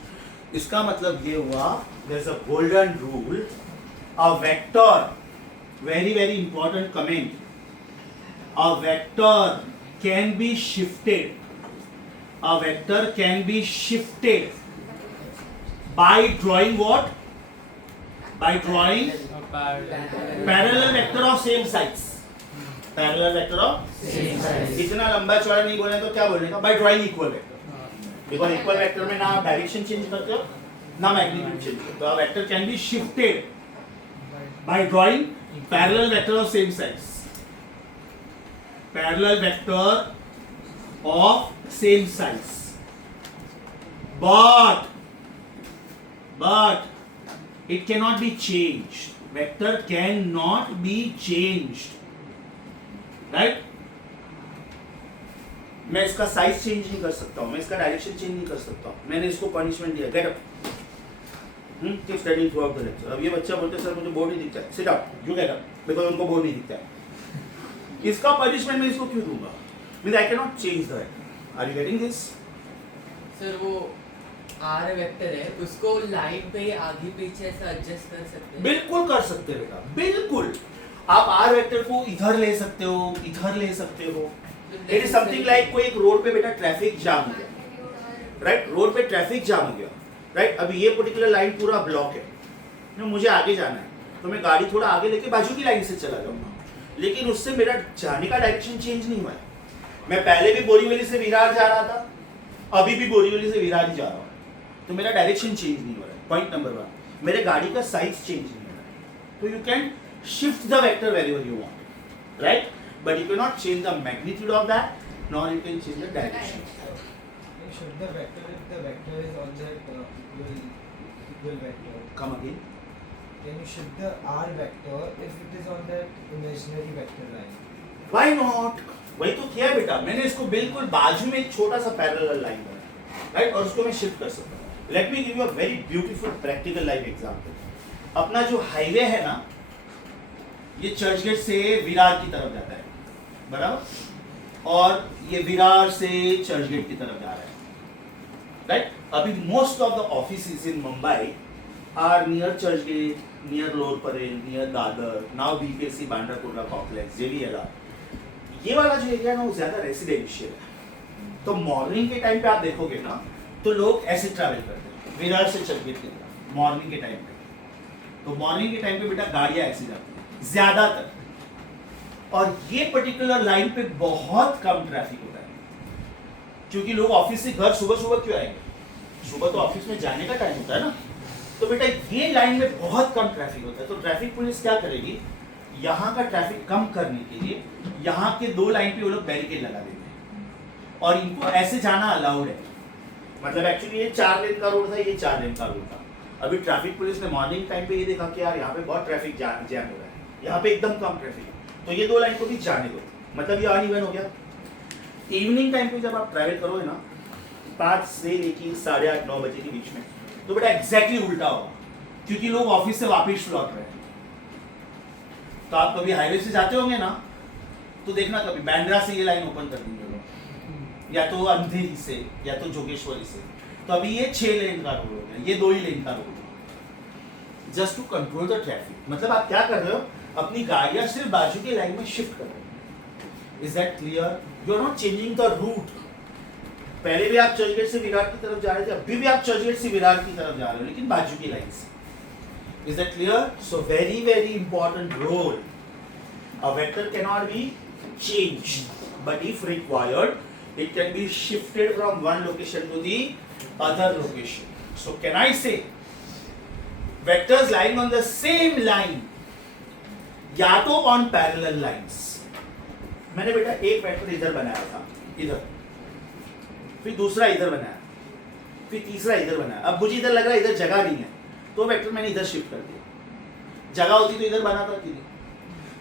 इसका मतलब ये हुआ, there is a golden rule, a vector, very very important comment, a vector can be shifted, a vector can be shifted by drawing what? By drawing parallel vector of same size. Parallel vector of same size. इतना लंबा चौड़ा नहीं बोलने तो क्या बोलने का? By drawing equal vector. Because equal vector में ना आप डायरेक्शन चेंज करते हो ना मैग्नीट्यूड चेंज करते हो. Vector can be shifted by drawing parallel vector of same size. parallel vector of same size, but it cannot be changed. Vector cannot be changed, right? मैं इसका साइज चेंज नहीं कर सकता हूँ, मैं इसका डायरेक्शन चेंज नहीं कर सकता हूँ. मैंने इसको पनिशमेंट दिया, get up, keep studying through out the lecture. अब ये बच्चा बोलते सर मुझे बोर्ड नहीं दिखता है, sit up, you get up, because उनको बोर्ड नहीं दिखता है. इसका पनिशमेंट मैं इसको क्यों दूंगा? Mean I can not change the vector. Are you getting this? Sir वो आर वेक्टर है, उसको लाइन पे आगे पीछे ऐसा एडजस्ट कर सकते हैं? बिल्कुल कर सकते हो बेटा, बिल्कुल. आप आर वेक्टर को इधर ले सकते हो, इधर ले सकते हो. इट इज समथिंग लाइक कोई एक रोड पे बेटा ट्रैफिक जाम हो गया, राइट? रोड पे ट्रैफिक जाम हो गया, राइट? अभी ये पर्टिकुलर लाइन पूरा ब्लॉक है, मुझे आगे जाना है, तो मैं गाड़ी थोड़ा आगे लेके बाजू की लाइन से चला जाऊंगा, लेकिन उससे मेरा जाने का डायरेक्शन चेंज नहीं हुआ है. मैं पहले भी बोरीवली से विरार जा रहा था, अभी भी बोरीवली से विरार ही जा रहा हूँ, तो मेरा डायरेक्शन चेंज नहीं हो रहा है. पॉइंट नंबर 1, मेरे गाड़ी का साइज चेंज नहीं हो रहा है. तो you can shift the vector wherever you want, right? But you cannot change the magnitude of that, nor you can change the direction. Should the vector, if the vector is on that equal vector, Come again. can you shift the r vector if it is on that imaginary vector line? Why not? वही तो किया है बेटा, मैंने इसको बिल्कुल बाजू में एक छोटा सा पैरेलल लाइन बनाया, राइट? और उसको मैं शिफ्ट कर सकता हूँ. Let me give you a very beautiful practical life example. अपना जो हाईवे है ना, ये चर्चगेट से विरार की तरफ जाता है, बराबर? और ये विरार से चर्चगेट की तरफ जा रहा है, राइट? अभी most of the offices in Mumbai are near Churchgate, near Lower Parel, near Dadar, now BPSC Bandra Kurla complex, JVLR. ये वाला जो एरिया है ना, वो ज्यादा रेसिडेंशियल है. तो मॉर्निंग के टाइम पे आप देखोगे ना, तो लोग ऐसे ट्रैवल करते हैं विरार से चर्चगेट की तरफ मॉर्निंग के टाइम पे. तो मॉर्निंग के टाइम पे बेटा गाड़ियां ऐसे जाती हैं ज्यादातर, और ये पर्टिकुलर लाइन पे बहुत कम ट्रैफिक होता है, क्योंकि लोग ऑफिस से घर सुबह सुबह क्यों आएंगे? सुबह तो ऑफिस में जाने का टाइम होता है ना. तो बेटा ये लाइन में बहुत कम ट्रैफिक होता है. तो ट्रैफिक पुलिस क्या करेगी, यहाँ का ट्रैफिक कम करने के लिए यहाँ के 2 लाइन पे वो लोग बैरिकेड लगा देते हैं, और इनको ऐसे जाना अलाउड है. मतलब एक्चुअली ये 4 लेन का रोड था, ये 4 लेन का रोड था. अभी ट्रैफिक पुलिस ने मॉर्निंग टाइम पे ये देखा कि यार यहाँ पे बहुत ट्रैफिक जैम हो रहा है, यहाँ पे एकदम कम ट्रैफिक है, तो ये 2 लाइन को भी जाने दो. मतलब ये अनइवन हो गया. इवनिंग टाइम पे जब आप ट्रैवल करोगे ना, 5 से लेके 8:30 9 बजे के बीच में, तो बेटा एग्जैक्टली उल्टा होगा, क्योंकि लोग ऑफिस से वापस लौट रहे हैं. तो आप कभी हाईवे से जाते होंगे ना, तो देखना कभी बांद्रा से ये लाइन ओपन कर देंगे लोग, या तो अंधेरी से, या तो जोगेश्वरी से. तो अभी ये 6 लेन का रोड हो गया, ये 2 ही लेन का रोड हो गया, just to control the traffic. मतलब आप क्या कर रहे हो, अपनी गाड़ियां सिर्फ बाजू की लाइन में शिफ्ट कर रहे हो. Is that clear? You are not changing the route. पहले भी आप चर्चगेट से विरार की तरफ जा रहे थे, अभी भी आप चर्चगेट से विरार की तरफ जा रहे हो, लेकिन बाजू की लाइन से. Is that clear? So very very important role. A vector cannot be changed, but if required, it can be shifted from one location to the other location. So can I say vectors lying on the same line, या तो on parallel lines. मैंने बेटा एक vector इधर बनाया था, इधर, फिर दूसरा इधर बनाया, फिर तीसरा इधर बनाया. अब मुझे इधर लग रहा है इधर जगह नहीं है, तो वेक्टर मैंने इधर शिफ्ट कर दिया. जगह होती तो इधर बनाता कि नहीं.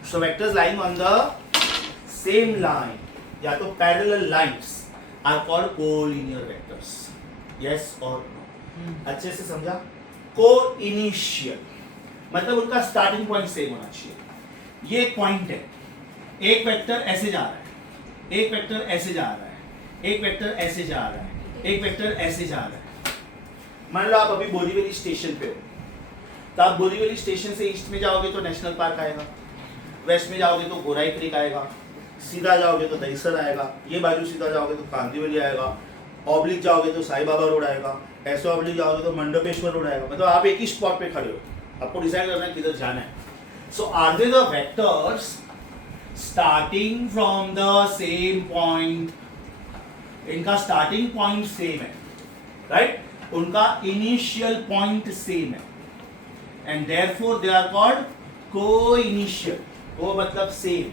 So vectors lying on the same line, या तो parallel lines are called collinear vectors. Yes or no? अच्छे से समझा? Co-initial मतलब उनका स्टार्टिंग पॉइंट सेम होना चाहिए. ये एक पॉइंट है, एक वेक्टर ऐसे जा रहा है, एक वेक्टर ऐसे जा रहा है, एक वेक्टर ऐसे जा रहा है, एक वेक्टर ऐसे जा रहा है. मान लो आप अभी बोरीवली स्टेशन पे हो, तो आप बोरीवली स्टेशन से ईस्ट में जाओगे तो नेशनल पार्क आएगा, वेस्ट में जाओगे तो गोराई क्रीक आएगा, सीधा जाओगे तो दहीसर आएगा, ये बाजू सीधा जाओगे तो कांदिवली आएगा, ऑब्लिक जाओगे तो साई बाबा रोड आएगा, ऐसे ऑब्लिक जाओगे तो मंडपेश्वर रोड आएगा. मतलब आप एक ही स्पॉट पे खड़े हो, आपको डिसाइड करना है किधर जाना है. So are they the vectors starting from the same point. इनका स्टार्टिंग पॉइंट सेम है, राइट? उनका इनिशियल पॉइंट सेम है, and therefore they are called co-initial. Co मतलब सेम,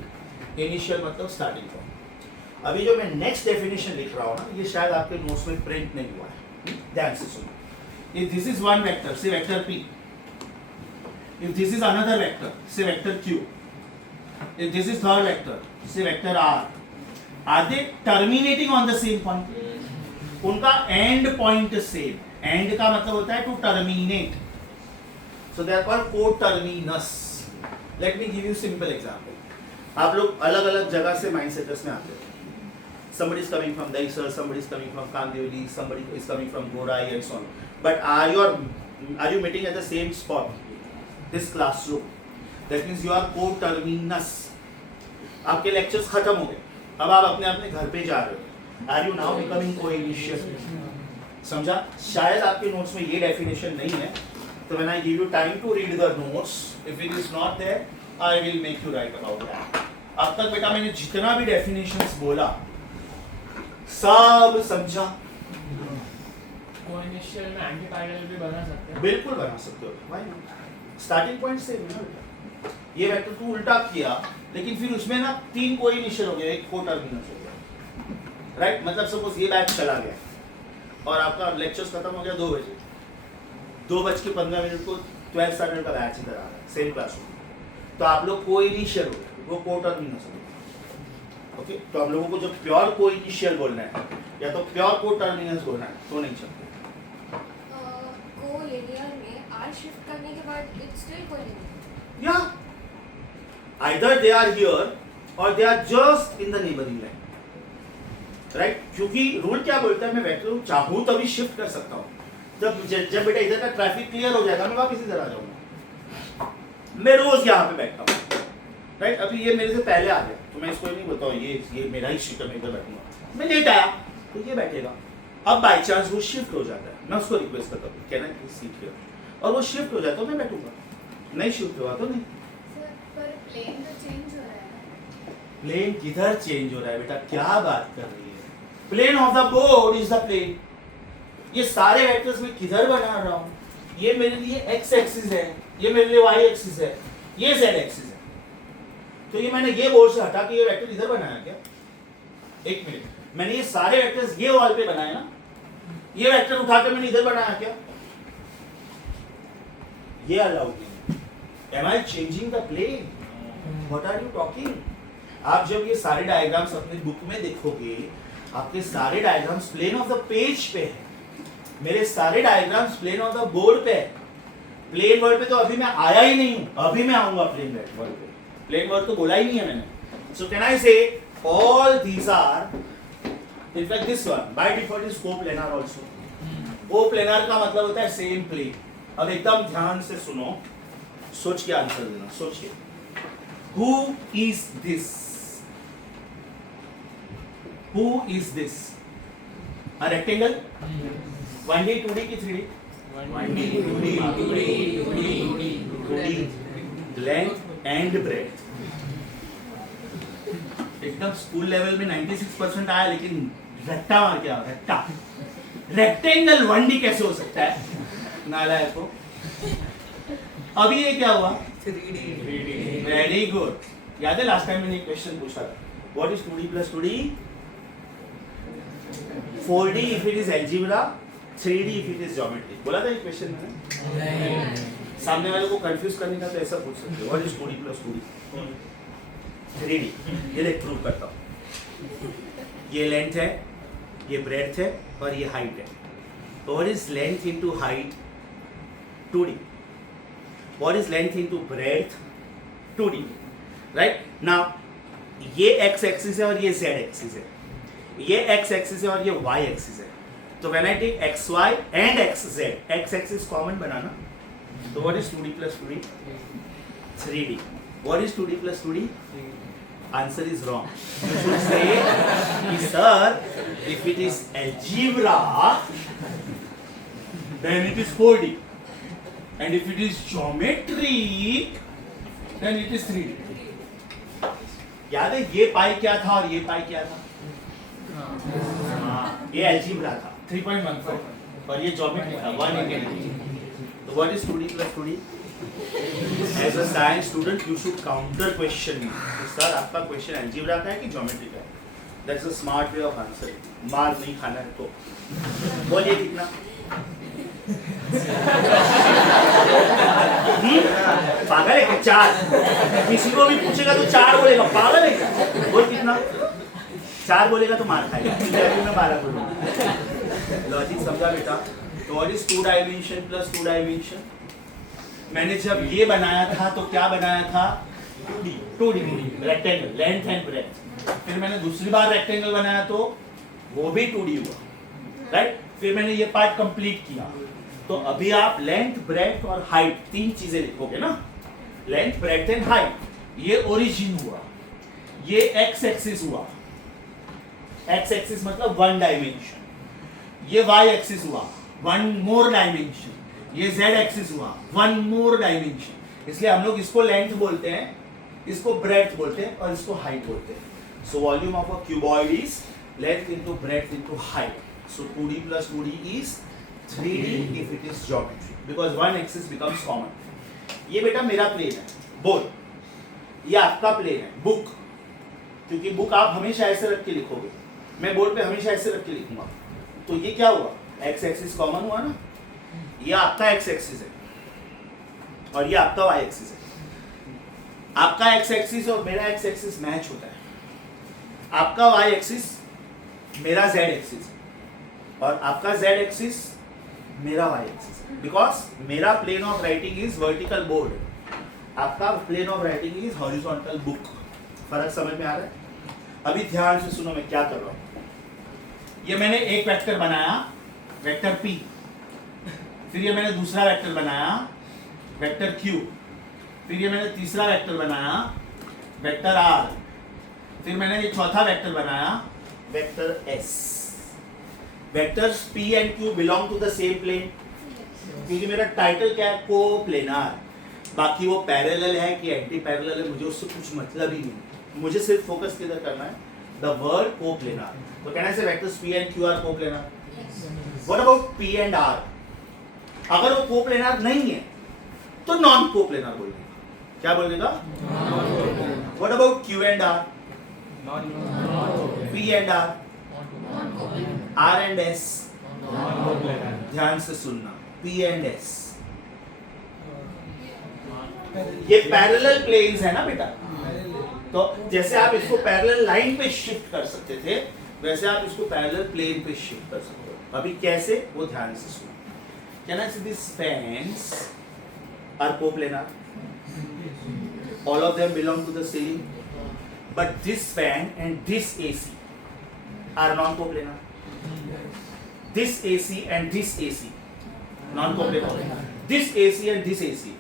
इनिशियल मतलब स्टार्टिंग पॉइंट। अभी जो मैं नेक्स्ट डेफिनेशन लिख रहा हूँ ना, ये शायद आपके नोट्स में प्रिंट नहीं हुआ है, ध्यान से सुनो। If this is one vector, से vector P, if this is another vector, say vector Q, if this is third vector, say vector R, are they terminating on the same point? उनका end point same, end का मतलब होता है to terminate, so they are called coterminous. Let me give you simple example. आप लोग अलग अलग जगह से माइंड सेटर्स में आते हो। Somebody is coming from Dahisar, somebody is coming from Kandivali, somebody is coming from Gorai and so on. But are you meeting at the same spot? This classroom. That means you are coterminous. आपके lectures खत्म हो गए, अब आप अपने अपने घर पे जा रहे हो। Are you now becoming co-initial? समझा? शायद आपके नोट्स में ये डेफिनेशन नहीं है, तो when I give you time to read the notes, if it is not there, I will make you write about that. अब तक बेटा मैंने जितना भी डेफिनेशंस बोला सब समझा? कोइनिशियल में एंटी पैरेलल भी बना सकते हैं। बिल्कुल बना सकते हो, व्हाई नॉट? स्टार्टिंग पॉइंट से ये वेक्टर तू उल्टा किया, लेकिन फिर उसमें ना 3 कोइनिशियल हो गया, एक कोटर्मिनस हो गया, राइट? मतलब सपोज ये बैच चला गया और आपका लेक्चर्स खत्म हो गया 2 बजे, 2:15 को 12th स्टैंडर्ड का बैच इधर आ रहा है सेम क्लासरूम, तो आप लोग कोइनिशियल हो गए, वो कोटर्मिनस हो गया। ओके, तो हम लोगों को जो प्योर कोइनिशियल बोलना है या तो प्योर कोटर्मिनस बोलना है तो नहीं चलता। कोलिनियर में आर शिफ्ट करने के बाद इट्स स्टिल कोलिनियर। या आइदर दे आर हियर और they are just in the neighbouring line, right? क्योंकि रूल क्या बोलता है, मैं वेक्टर चाहूं तभी शिफ्ट कर सकता हूं। जब बेटा इधर का ट्रैफिक क्लियर हो जाएगा, मैं वापस इधर आ जाऊंगा। मैं रोज यहाँ पे बैठता हूँ, राइट? अभी ये मेरे से पहले आ गया तो मैं इसको नहीं बोलता हूँ ये मेरा ही शिफ्ट, मैं इधर बैठूंगा। मैं लेट आया तो ये बैठेगा। अब बाई चांस वो शिफ्ट हो जाता है, मैं उसको रिक्वेस्ट करता हूँ कैन आई सीट हियर, और वो शिफ्ट हो जाए तो मैं बैठूंगा, नहीं शिफ्ट हुआ तो नहीं। सर पर प्लेन तो चेंज हो रहा है। प्लेन किधर चेंज हो रहा है बेटा, क्या बात कर रही है? Plane of the board is the plane. ये सारे वेक्टर्स में किधर बना रहा हूँ, ये मेरे लिए एक्स एक्सिस है, ये मेरे लिए वाई एक्सिस है, ये जेड एक्सिस है। तो ये मैंने ये बोर्ड से हटा के ये वेक्टर इधर बनाया क्या? एक मिनट, मैंने ये सारे वेक्टर्स ये वॉल पे बनाए ना, ये वेक्टर उठाकर मैंने इधर बनाया क्या? ये अलाउड नहीं। Am I changing the plane? What are you talking? आप जब ये सारे डायग्राम्स अपने बुक में देखोगे, आपके सारे diagrams plane of the page पे है, मेरे सारे diagrams plane of the board पे है। प्लेन वर्ड पे तो अभी मैं आया ही नहीं हूं, अभी मैं आऊंगा प्लेन वर्ड पे। प्लेन वर्ड तो बोला ही नहीं है मैंने। सो can I say all these are, in fact this one by default is coplanar also. Coplanar का मतलब होता है सेम प्लेन। अब एकदम ध्यान से सुनो, सोच के आंसर देना, सोचिए। Who is this? Who is this? A rectangle? 1D, 2D की 3D? 1D, 2D, length and breadth। एकदम स्कूल लेवल में 96% आया, लेकिन रट्टा मार के आओ, रट्टा। रेक्टेंगल 1D कैसे हो सकता है नालायक को? अभी ये क्या हुआ? 3D। Very good. याद है लास्ट टाइम मैंने एक क्वेश्चन पूछा था, what is 2D plus 2D? 4D if it is algebra, 3D if it is geometry। बोला था ये क्वेश्चन मैंने? सामने वाले को कंफ्यूज करने का तो ऐसा पूछ सकते हो, what is 2D plus 2D? 3D। ये देख प्रूव करता हूँ। ये लेंथ है, ये ब्रेड्थ है और ये हाइट है। तो what is length into height? 2D। What is length into breadth? 2D। Right? Now ये x एक्सिस है और ये z एक्सिस है, ये x एक्सिस है और ये y एक्सिस है। तो when I take xy and xz, x axis common बनाना, तो what is 2D plus 2D? 3D। What is 2D plus 2D? Answer is wrong. You should say, sir, if it is algebra, then it is 4D, and if it is geometry, then it is 3D. याद है ये पाई क्या था और ये पाई क्या था? हाँ, ये algebra था 3.14 और ये geometry था 180। तो what is 2D plus 2D? As a science student you should counter question me, sir आपका क्वेश्चन अलजेब्रा का है कि ज्योमेट्री का है, that's a smart way of answering. मार नहीं खाना है तो बोलिए कितना। पागल है क्या? 4, किसी को भी पूछेगा तो 4 बोलेगा, पागल है क्या? बोल कितना? 4 बोलेगा तो मार खाएगा, मैं 12 बोलूंगा। लॉजिक समझा बेटा? तो what is 2 dimension plus 2 dimension? मैंने जब ये बनाया था तो क्या बनाया था? 2D rectangle, length and breadth. फिर मैंने दूसरी बार रेक्टेंगल बनाया तो वो भी 2D हुआ, राइट? फिर मैंने ये पार्ट कंप्लीट किया, तो अभी आप लेंथ, ब्रेड्थ और हाइट 3 चीजें लिखोगे ना, लेंथ, ब्रेड्थ एंड हाइट। ये ओरिजिन हुआ, ये एक्स एक्सिस हुआ, एक्स एक्सिस मतलब 1 डायमेंशन। ये वाई एक्सिस हुआ, 1 मोर डायमेंशन। ये जेड एक्सिस हुआ, 1 मोर डायमेंशन। इसलिए हम लोग इसको लेंथ बोलते हैं, इसको ब्रेड्थ बोलते हैं और इसको हाइट बोलते हैं। So volume of a cuboid is length into breadth into height. So 2D plus 2D is 3D if it is geometry because one axis becomes common. ये बेटा मेरा प्लेन है, बोर्ड, ये आपका प्लेन है, बुक, क्योंकि बुक आप हमेशा ऐसे रख के लिखोगे, मैं बोर्ड पे हमेशा ऐसे रख के लिखूंगा। तो ये क्या हुआ? एक्स एक्सिस कॉमन हुआ ना, ये आपका एक्स एक्सिस है और ये आपका वाई एक्सिस है। आपका एक्स एक्सिस और मेरा एक्स एक्सिस मैच होता है, आपका वाई एक्सिस मेरा जेड एक्सिस और आपका z एक्सिस मेरा y एक्सिस, बिकॉज मेरा plane of writing is vertical board, आपका plane of writing is horizontal book. फर्क समझ में आ रहा है? अभी ध्यान से सुनो मैं क्या कर रहा हूं। ये मैंने एक वेक्टर बनाया, वेक्टर p, फिर ये मैंने दूसरा वेक्टर बनाया, वेक्टर q, फिर ये मैंने तीसरा वेक्टर बनाया, वेक्टर r, फिर मैंने ये चौथा वेक्टर बनाया, vector s। Vectors p and q belong to the same plane, क्योंकि मेरा टाइटल क्या है? कोप्लेनार। बाकी वो पैरेलल है कि एंटी पैरेलल है मुझे उससे कुछ मतलब ही नहीं, मुझे सिर्फ फोकस किधर करना है? The word coplanar. तो कहना है vectors p and q are coplanar. What about p and r? अगर वो कोप्लेनार नहीं है तो नॉन कोप्लेनार बोलेगा। क्या बोलेगा? What about q and r? p and r? R and S? ध्यान से सुनना, P and S ये पैरेलल प्लेन्स है ना बेटा। तो जैसे आप इसको पैरेलल लाइन पे शिफ्ट कर सकते थे, वैसे आप इसको पैरेलल प्लेन पे शिफ्ट कर सकते हो। अभी कैसे, वो ध्यान से सुनो। Can I see these fans are coplanar? All of them belong to the ceiling, but this fan and this AC are non-coplanar. This AC and this AC non-coplanar. This AC and this AC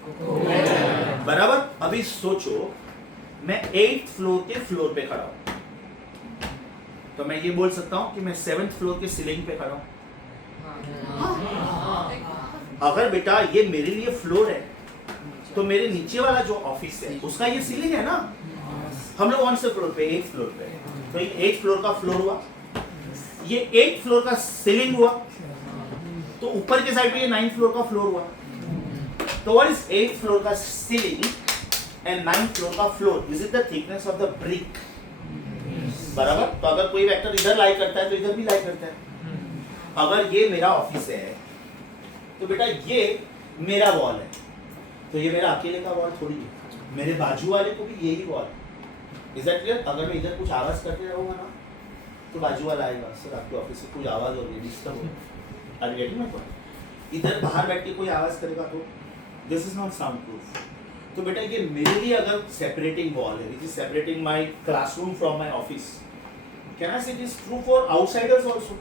बराबर। अभी सोचो मैं 8th floor के floor पे खड़ा हूं, तो मैं ये बोल सकता हूं कि मैं 7th फ्लोर के सीलिंग पे खड़ा हूं। अगर बेटा ये मेरे लिए फ्लोर है तो मेरे नीचे वाला जो ऑफिस है उसका ये सीलिंग है ना। हम लोग कौन से फ्लोर पे? 8th फ्लोर पे। तो ये 8th फ्लोर का फ्लोर हुआ, ये 8th फ्लोर का सीलिंग हुआ, तो ऊपर के साइड पे ये 9th फ्लोर का फ्लोर हुआ। तो व्हाट इज 8th फ्लोर का सीलिंग एंड 9th फ्लोर का floor? Is it the thickness of the brick? बराबर। तो अगर कोई वेक्टर इधर लाई करता है तो इधर भी लाई करता है। अगर ये मेरा ऑफिस है तो बेटा ये मेरा वॉल है, तो ये मेरा अकेले का वॉल थोड़ी है, मेरे बाजू वाले को भी यही वॉल। Is that clear? अगर मैं इधर कुछ आवाज करते रहूंगा ना तो बाजू वाला आएगा, सर आपके ऑफिस से कुछ आवाज हो रही है, डिस्टर्ब हो रही है। Are you getting my point? इधर बाहर बैठ के कोई आवाज करेगा तो this is not sound proof. तो बेटा ये मेरे लिए अगर सेपरेटिंग वॉल है, which is separating my classroom from my office, can I say it is true for outsiders also?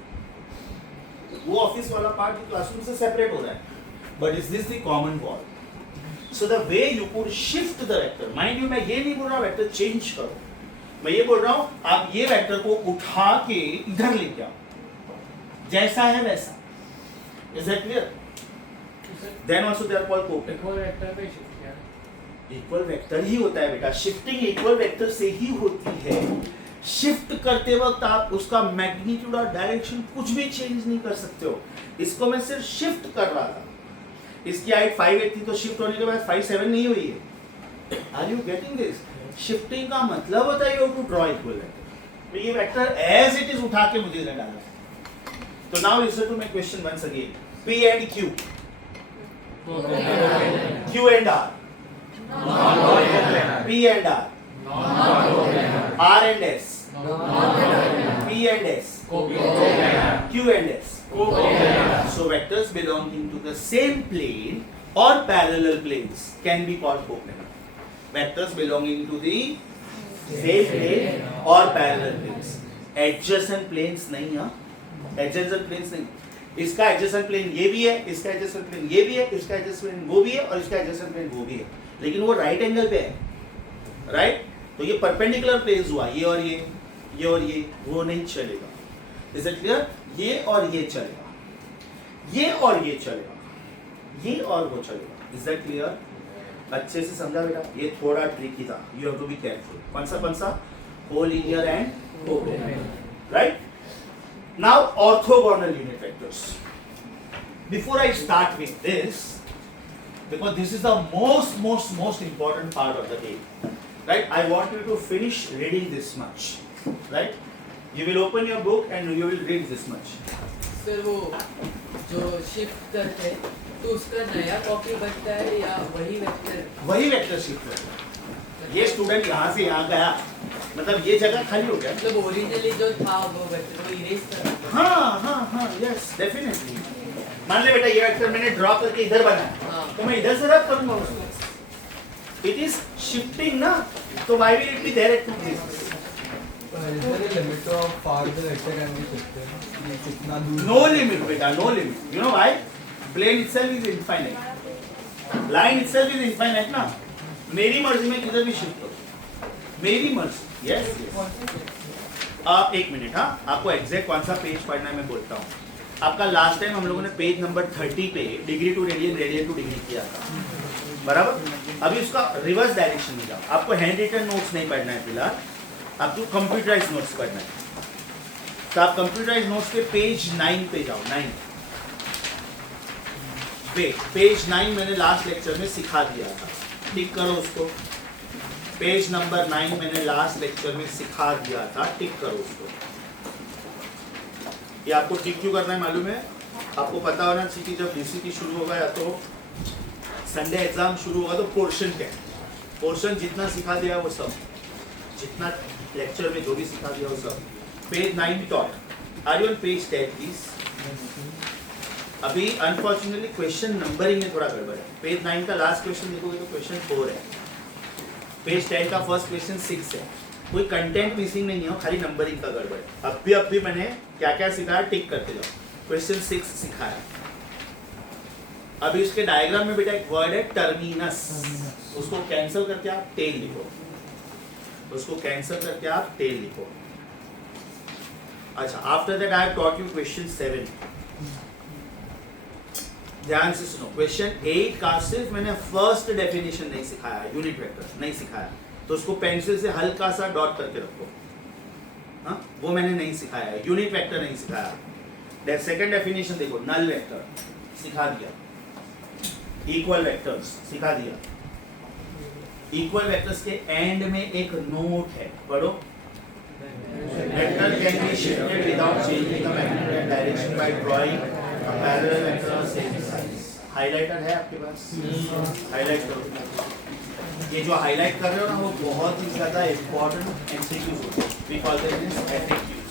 वो ऑफिस वाला पार्ट जो क्लासरूम से सेपरेट हो रहा है, but is this the common wall? So the way you could shift the vector, mind you मैं ये नहीं बोल रहा वेक्टर चेंज करो, मैं ये बोल रहा हूं आप ये वेक्टर को उठा के इधर लेके आओ, जैसा है वैसा। Is that clear? Then also they are called coplanar. Equal vector पे शिफ्ट किया, इक्वल वेक्टर ही होता है बेटा, शिफ्टिंग इक्वल वेक्टर से ही होती है। शिफ्ट करते वक्त आप उसका मैग्नीट्यूड और डायरेक्शन कुछ भी चेंज नहीं कर सकते हो। इसको मैं सिर्फ शिफ्ट कर रहा था, इसकी हाइट 5'8" थी तो शिफ्ट होने के बाद 5'7" नहीं हुई है. Are you getting this? Shifting का मतलब होता है you have to draw equal vector. तो ये वेक्टर एज इट इज उठा के मुझे इधर डालना है. तो now listen to my question once again. P and Q, Q and R, P and R, R and S, P and S, Q and S. So vectors belonging to the same plane or parallel planes can be called coplanar. Vectors belonging to the same plane or parallel planes. Adjacent planes नहीं हाँ. Adjacent planes नहीं. इसका adjacent plane ये भी है, इसका adjacent plane ये भी है, इसका एडजेसेंट प्लेन वो भी है और इसका एडजेसेंट प्लेन वो भी है, लेकिन वो राइट एंगल पे है, राइट? तो ये परपेंडिकुलर प्लेन्स हुआ, ये और ये, वो नहीं चलेगा. Is it clear? ये और ये चलेगा, ये और ये चलेगा, ये और वो चलेगा. Is that clear? अच्छे से समझा बेटा? ये थोड़ा ट्रिकी था. You have to be careful. कौन सा? Collinear and coplanar, right? Now orthogonal unit vectors. Before I start with this, because this is the most important part of the game, right? I want you to finish reading this much, right? You will open your book and you will read this much. Sir वो जो shift करते हैं तो उसका नया copy बनता है या वही वेक्टर शिफ्ट करता है. ये स्टूडेंट यहाँ से यहाँ गया, मतलब ये जगह खाली हो गया. मतलब ओरिजिनली जो था वो वेक्टर वो इरेज कर. हाँ, यस डेफिनेटली. मान ले बेटा ये वेक्टर मैंने ड्रॉ करके इधर बनाया, तो मैं इधर से रब करूंगा उसको. इट इज शिफ्टिंग ना, तो why will it be there at two places? Is there a limit to how far the vector can be shifted? ये कितना दूर? No limit बेटा, no limit. You know why? Plane itself is infinite. Line itself is infinite ना. मेरी मर्जी में किधर भी शिफ्ट करो, मेरी मर्जी. यस. एक मिनट. हाँ, आपको एग्जैक्ट कौन सा पेज पढ़ना है मैं बोलता हूँ. आपका लास्ट टाइम हम लोगों ने पेज नंबर 30 पे degree to radian, radian to degree किया था, बराबर? अभी उसका रिवर्स डायरेक्शन में जाओ. आपको हैंड रिटन नोट्स नहीं पढ़ना है फिलहाल, आपको कंप्यूटराइज नोट्स पढ़ना है. तो आप कंप्यूटराइज नोट्स पे पेज 9 पे जाओ. 9 पेज 9 मैंने लास्ट लेक्चर में सिखा दिया था. टिक करो उसको. पेज नंबर 9 मैंने लास्ट लेक्चर में सिखा दिया था, टिक करो उसको. ये आपको टिक क्यों करना है मालूम है? आपको पता होना चाहिए कि जब डीसीटी शुरू होगा या तो संडे एग्जाम शुरू होगा तो पोर्शन क्या है. पोर्शन जितना सिखा दिया वो सब, जितना लेक्चर में जो भी सिखा दिया वो सब. Page 9 top. Are you on page 10 please? अभी अनफॉर्चुनेटली क्वेश्चन नंबरिंग में थोड़ा गड़बड़ है. पेज 9 का लास्ट क्वेश्चन देखोगे तो क्वेश्चन 4 है. पेज 10 का फर्स्ट क्वेश्चन 6 है. कोई कंटेंट मिसिंग नहीं है, खाली नंबरिंग का गड़बड़ है. अब भी मैंने क्या क्या सिखाया टिक करते जाओ. क्वेश्चन 6 सिखाया. अभी उसके डायग्राम में बेटा एक वर्ड है टर्मिनस, उसको कैंसिल करके आप टेल लिखो. उसको कैंसिल करके आप टेल लिखो. अच्छा, after that I have taught you question 7. ध्यान से सुनो. क्वेश्चन 8 का सिर्फ मैंने फर्स्ट डेफिनेशन नहीं सिखाया, यूनिट वेक्टर नहीं सिखाया, तो उसको पेंसिल से हल्का सा डॉट करके रखो. हाँ, वो मैंने नहीं सिखाया है. यूनिट वेक्टर नहीं सिखाया. सेकंड डेफिनेशन देखो. नल वेक्टर सिखा दिया, इक्वल वेक्टर्स सिखा दिया. इक्वल वेक्टर्स के एंड में एक नोट है, पढ़ो. Vector can be shifted without changing the magnitude and direction by drawing a parallel vector of same size. Highlighter है आपके पास? हाईलाइट करो. ये जो हाईलाइट कर रहे हो ना वो बहुत ही ज्यादा इम्पोर्टेंट एमसीक्यूज होते हैं. We call them as FAQs,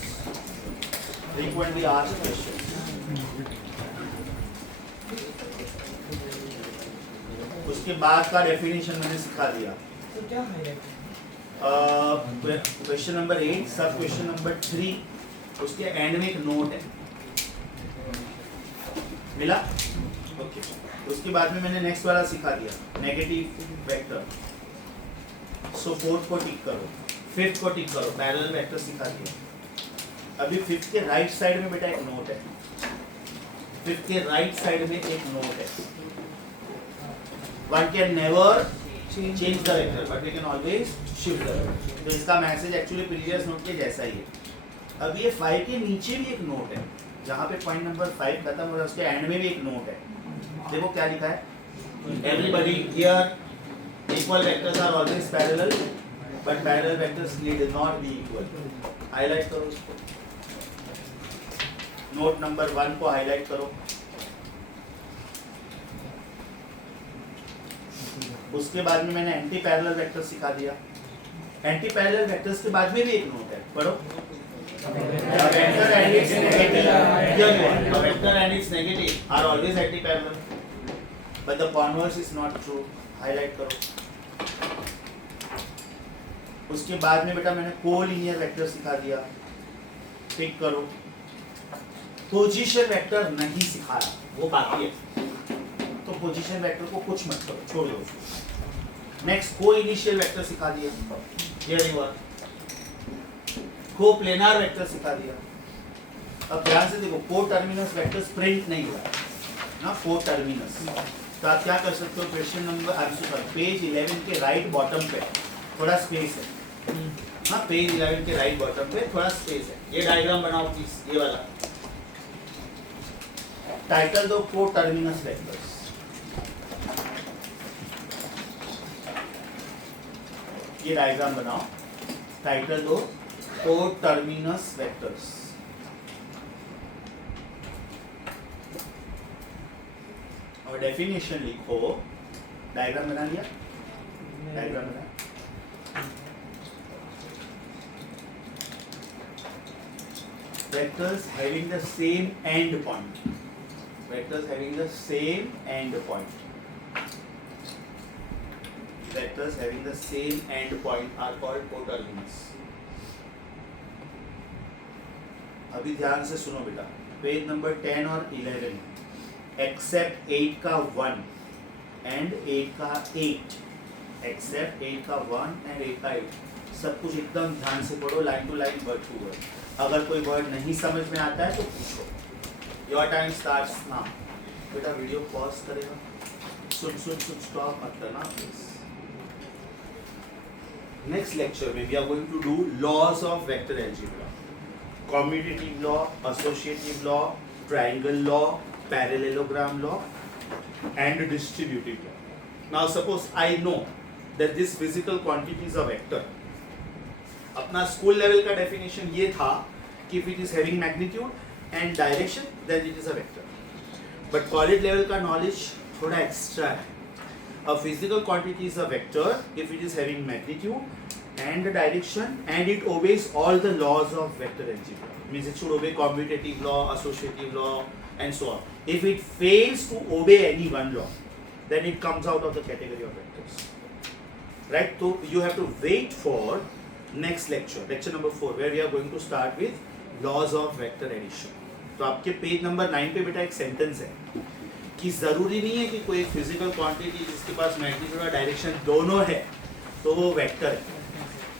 frequently asked questions. उसके बाद का डेफिनेशन मैंने सिखा दिया. तो क्या हाईलाइट? क्वेश्चन नंबर 8 सब क्वेश्चन नंबर 3, उसके एंड में एक नोट है, मिला? ओके. उसके बाद में मैंने नेक्स्ट वाला सिखा दिया, नेगेटिव वेक्टर. सो 4th को टिक करो, 5th को टिक करो, पैरेलल वेक्टर सिखा दिया. अभी 5th के राइट साइड में बेटा एक नोट है. 5th के राइट साइड में एक नोट है. One can never change the vector, but we can always shift the vector. तो इसका मैसेज एक्चुअली प्रीवियस नोट के जैसा ही है. अब ये 5 के नीचे भी एक नोट है, जहाँ पे पॉइंट नंबर 5 खत्म हो रहा है उसके एंड में भी एक नोट है. देखो क्या लिखा है, everybody here equal vectors are always parallel but parallel vectors need not be equal. Highlight करो उसको, नोट नंबर 1 को हाईलाइट करो। उसके बाद में मैंने एंटी पैरेलल वेक्टर सिखा दिया। एंटी पैरेलल वेक्टर्स के बाद में भी एक नोट है, पढ़ो। A vector and its negative, here you are. A vector and its negative are always anti-parallel, but the converse is not true. Highlight करो। उसके बाद में बेटा मैंने कोलिनियर वेक्टर सिखा दिया, टिक करो। पोजीशन वेक्टर नहीं सिखाया, वो बाकी है, तो पोजीशन वेक्टर को कुछ मत करो, छोड़ दो। नेक्स्ट को इनिशियल वेक्टर सिखा दिया, here you are. को प्लेनार वेक्टर सिखा दिया। अब ध्यान से देखो, को टर्मिनस वेक्टर्स प्रिंट नहीं हुआ है ना, को टर्मिनस। तो आप क्या कर सकते हो, क्वेश्चन नंबर पेज 11 के राइट बॉटम पे थोड़ा स्पेस है, हाँ पेज 11 के राइट बॉटम पे थोड़ा स्पेस है, ये डायग्राम बनाओ प्लीज, ये वाला टाइटल दो को टर्मिनस वेक्टर्स। ये डायग्राम बनाओ, टाइटल दो कोटर्मिनस वेक्टर्स। और डेफिनेशन लिखो, डायग्राम बना लिया, डायग्राम बना। Vectors having the same end point, vectors having the same end point, vectors having the same end point are called coterminous। अभी ध्यान से सुनो बेटा, पेज नंबर 10 और 11, एक्सेप्ट 8 का 1 एंड 8 का 8, एक्सेप्ट 8 का 1 एंड 8 का 8, सब कुछ एकदम ध्यान से पढ़ो, line to line, word to word. अगर कोई वर्ड नहीं समझ में आता है तो पूछो। Your time starts now. बेटा वीडियो पॉज करेगा, सुन स्टॉप मत करना प्लीज। नेक्स्ट लेक्चर में we are going to do laws of vector algebra, commutative law, associative law, triangle law, parallelogram law and distributive law. Now suppose I know that this physical quantity is a vector. अपना school level का definition ये था कि if it is having magnitude and direction then it is a vector. But college level का knowledge थोड़ा extra है। A physical quantity is a vector if it is having magnitude and the direction and it obeys all the laws of vector algebra. Means it should obey commutative law, associative law and so on. If it fails to obey any one law, then it comes out of the category of vectors. Right? So you have to wait for next lecture, lecture number 4, where we are going to start with laws of vector addition. तो आपके page number 9 पे बेटा एक sentence है कि जरूरी नहीं है कि कोई फिजिकल क्वांटिटी जिसके पास मैग्नीट्यूड और डायरेक्शन दोनों है तो वो वेक्टर है।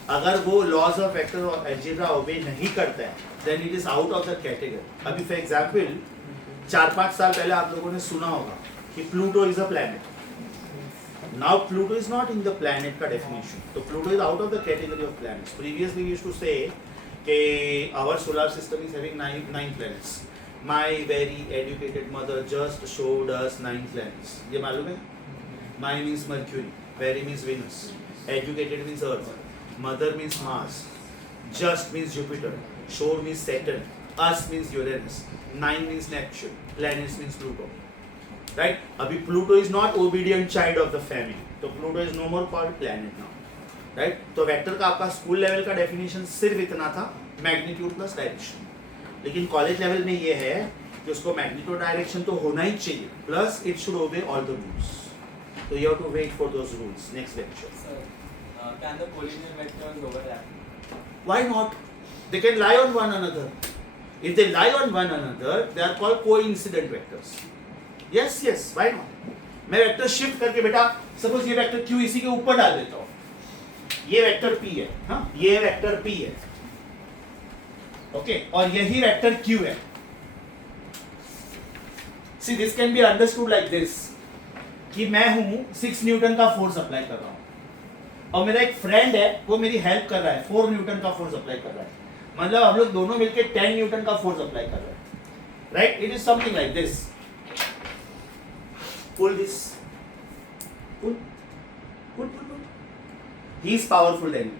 अगर वो लॉज ऑफ वेक्टर और अलजेब्रा ओबे नहीं करता है then it is out of the category. अभी फॉर एग्जांपल 4-5 साल पहले आप लोगों ने सुना होगा कि Pluto is a planet. Now Pluto is not in the planet का डेफिनेशन, तो Pluto is out of the category of planets. Previously we used to say कि our solar system is having 9 planets. My very educated mother just showed us 9 planets. ये मालूम है? My means Mercury, very means Venus, educated means Earth, mother means Mars, just means Jupiter, showed means Saturn, us means Uranus, 9 means Neptune, planets means Pluto. Right? अभी Pluto is not obedient child of the family, तो Pluto is no more called planet now. Right? तो vector का आपका school level का definition सिर्फ इतना था, magnitude plus direction. लेकिन कॉलेज लेवल में ये है कि उसको मैग्नीट्यूड डायरेक्शन तो होना ही चाहिए, प्लस इट शुड ओबे all the rules. So you have to wait for those rules. Next lecture. Sir, can the collinear vectors overlap? Why not? They can lie on one another. If they lie on one another, they are called coincident vectors. Yes, yes. Why not? मैं vector shift करके बेटा, suppose ये vector Q इसी के ऊपर डाल देता हूँ। ये वेक्टर P है, हाँ? ये वेक्टर P है, ओके? और यही वेक्टर Q है। See, this can be understood like this. कि मैं हूं 6 न्यूटन का फोर्स अप्लाई कर रहा हूं और मेरा एक फ्रेंड है वो मेरी हेल्प कर रहा है, 4 न्यूटन का फोर्स अप्लाई कर रहा है। मतलब हम लोग दोनों मिलकर 10 न्यूटन का फोर्स अप्लाई कर रहे हैं। Right? It is something like this. pull this. Pull. He is powerful than you.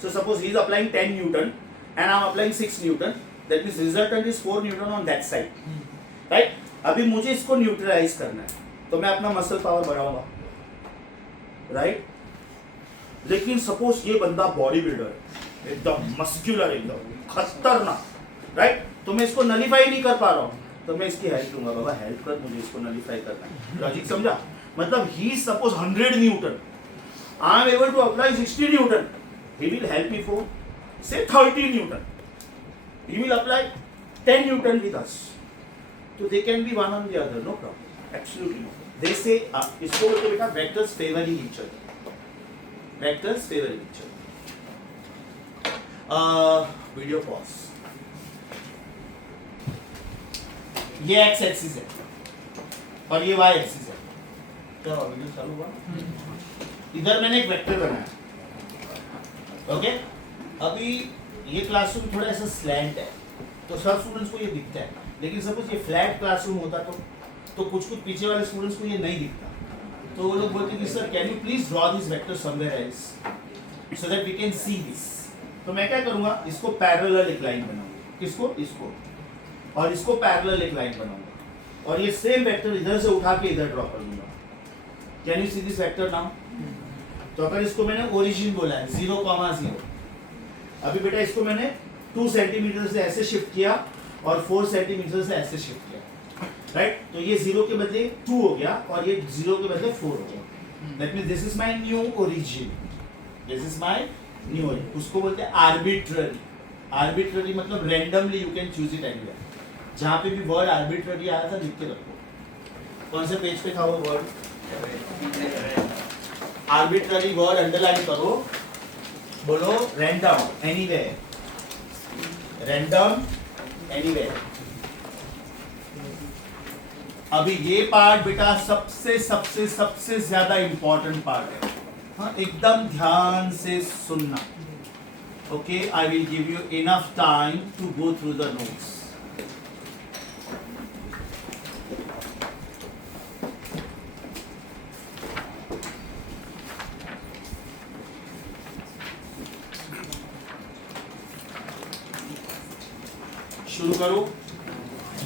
So suppose he is applying 10 Newton and I am applying 6 Newton. That means resultant is 4 Newton on that side. Right? अभी मुझे इसको neutralise करना है तो मैं अपना muscle power बढ़ाऊंगा. Right? लेकिन सपोज ये बंदा बॉडी बिल्डर है, एकदम मस्क्यूलर, एकदम खतरनाक. राइट? तो मैं इसको नलीफाई नहीं कर पा रहा हूँ तो मैं इसकी हेल्प लूंगा. बाबा हेल्प कर, मुझे इसको नलीफाई करना है. लॉजिक समझा? मतलब he suppose 100 newton, I am able to apply 60 newton. He will help me for say 30 newton. He will apply 10 newton with us. तो they can be one on the other, no problem, absolutely no. They say इसको बोलते बेटा vectors favouring each other. Vectors favouring each other. Video pause. ये x axis है और ये Y axis है. तो वीडियो चालू हुआ. इधर मैंने एक वेक्टर बनाया. ओके, अभी ये क्लासरूम थोड़ा ऐसा स्लैंट है तो सब स्टूडेंट्स को ये दिखता है. लेकिन सपोज ये फ्लैट क्लासरूम होता तो कुछ पीछे वाले स्टूडेंट्स को ये नहीं दिखता. तो वो लोग बोलते कि sir can you please draw this vector somewhere else so that we can see this. तो मैं क्या करूंगा, इसको पैरेलल एक लाइन बनाऊंगा. इसको और इसको पैरेलल एक लाइन बनाऊंगा और ये सेम वेक्टर इधर से उठा के इधर ड्रॉ कर दूंगा. Can you see this vector now? तो अगर इसको मैंने ओरिजिन बोला है 0,0, अभी बेटा इसको मैंने 2 सेंटीमीटर से ऐसे शिफ्ट किया और 4 सेंटीमीटर से ऐसे शिफ्ट किया. राइट? तो ये 0 के बदले 2 हो गया और ये 0 के बदले 4 हो गया. That means this is my new origin. This is my new origin. उसको बोलते हैं आर्बिट्ररी. आर्बिट्ररी मतलब randomly you can choose it anywhere. जहाँ पे भी वर्ड आर्बिट्ररी आया था लिख के रखो. कौन से पेज पे था वो वर्ड? आर्बिट्ररी वर्ड अंडरलाइन करो. बोलो रैंडम एनीवेयर. Random anywhere. अभी ये पार्ट बेटा सबसे सबसे सबसे ज्यादा इंपॉर्टेंट पार्ट है. हाँ, एकदम ध्यान से सुनना. Okay, I will give you enough time to go through the notes. शुरू करो.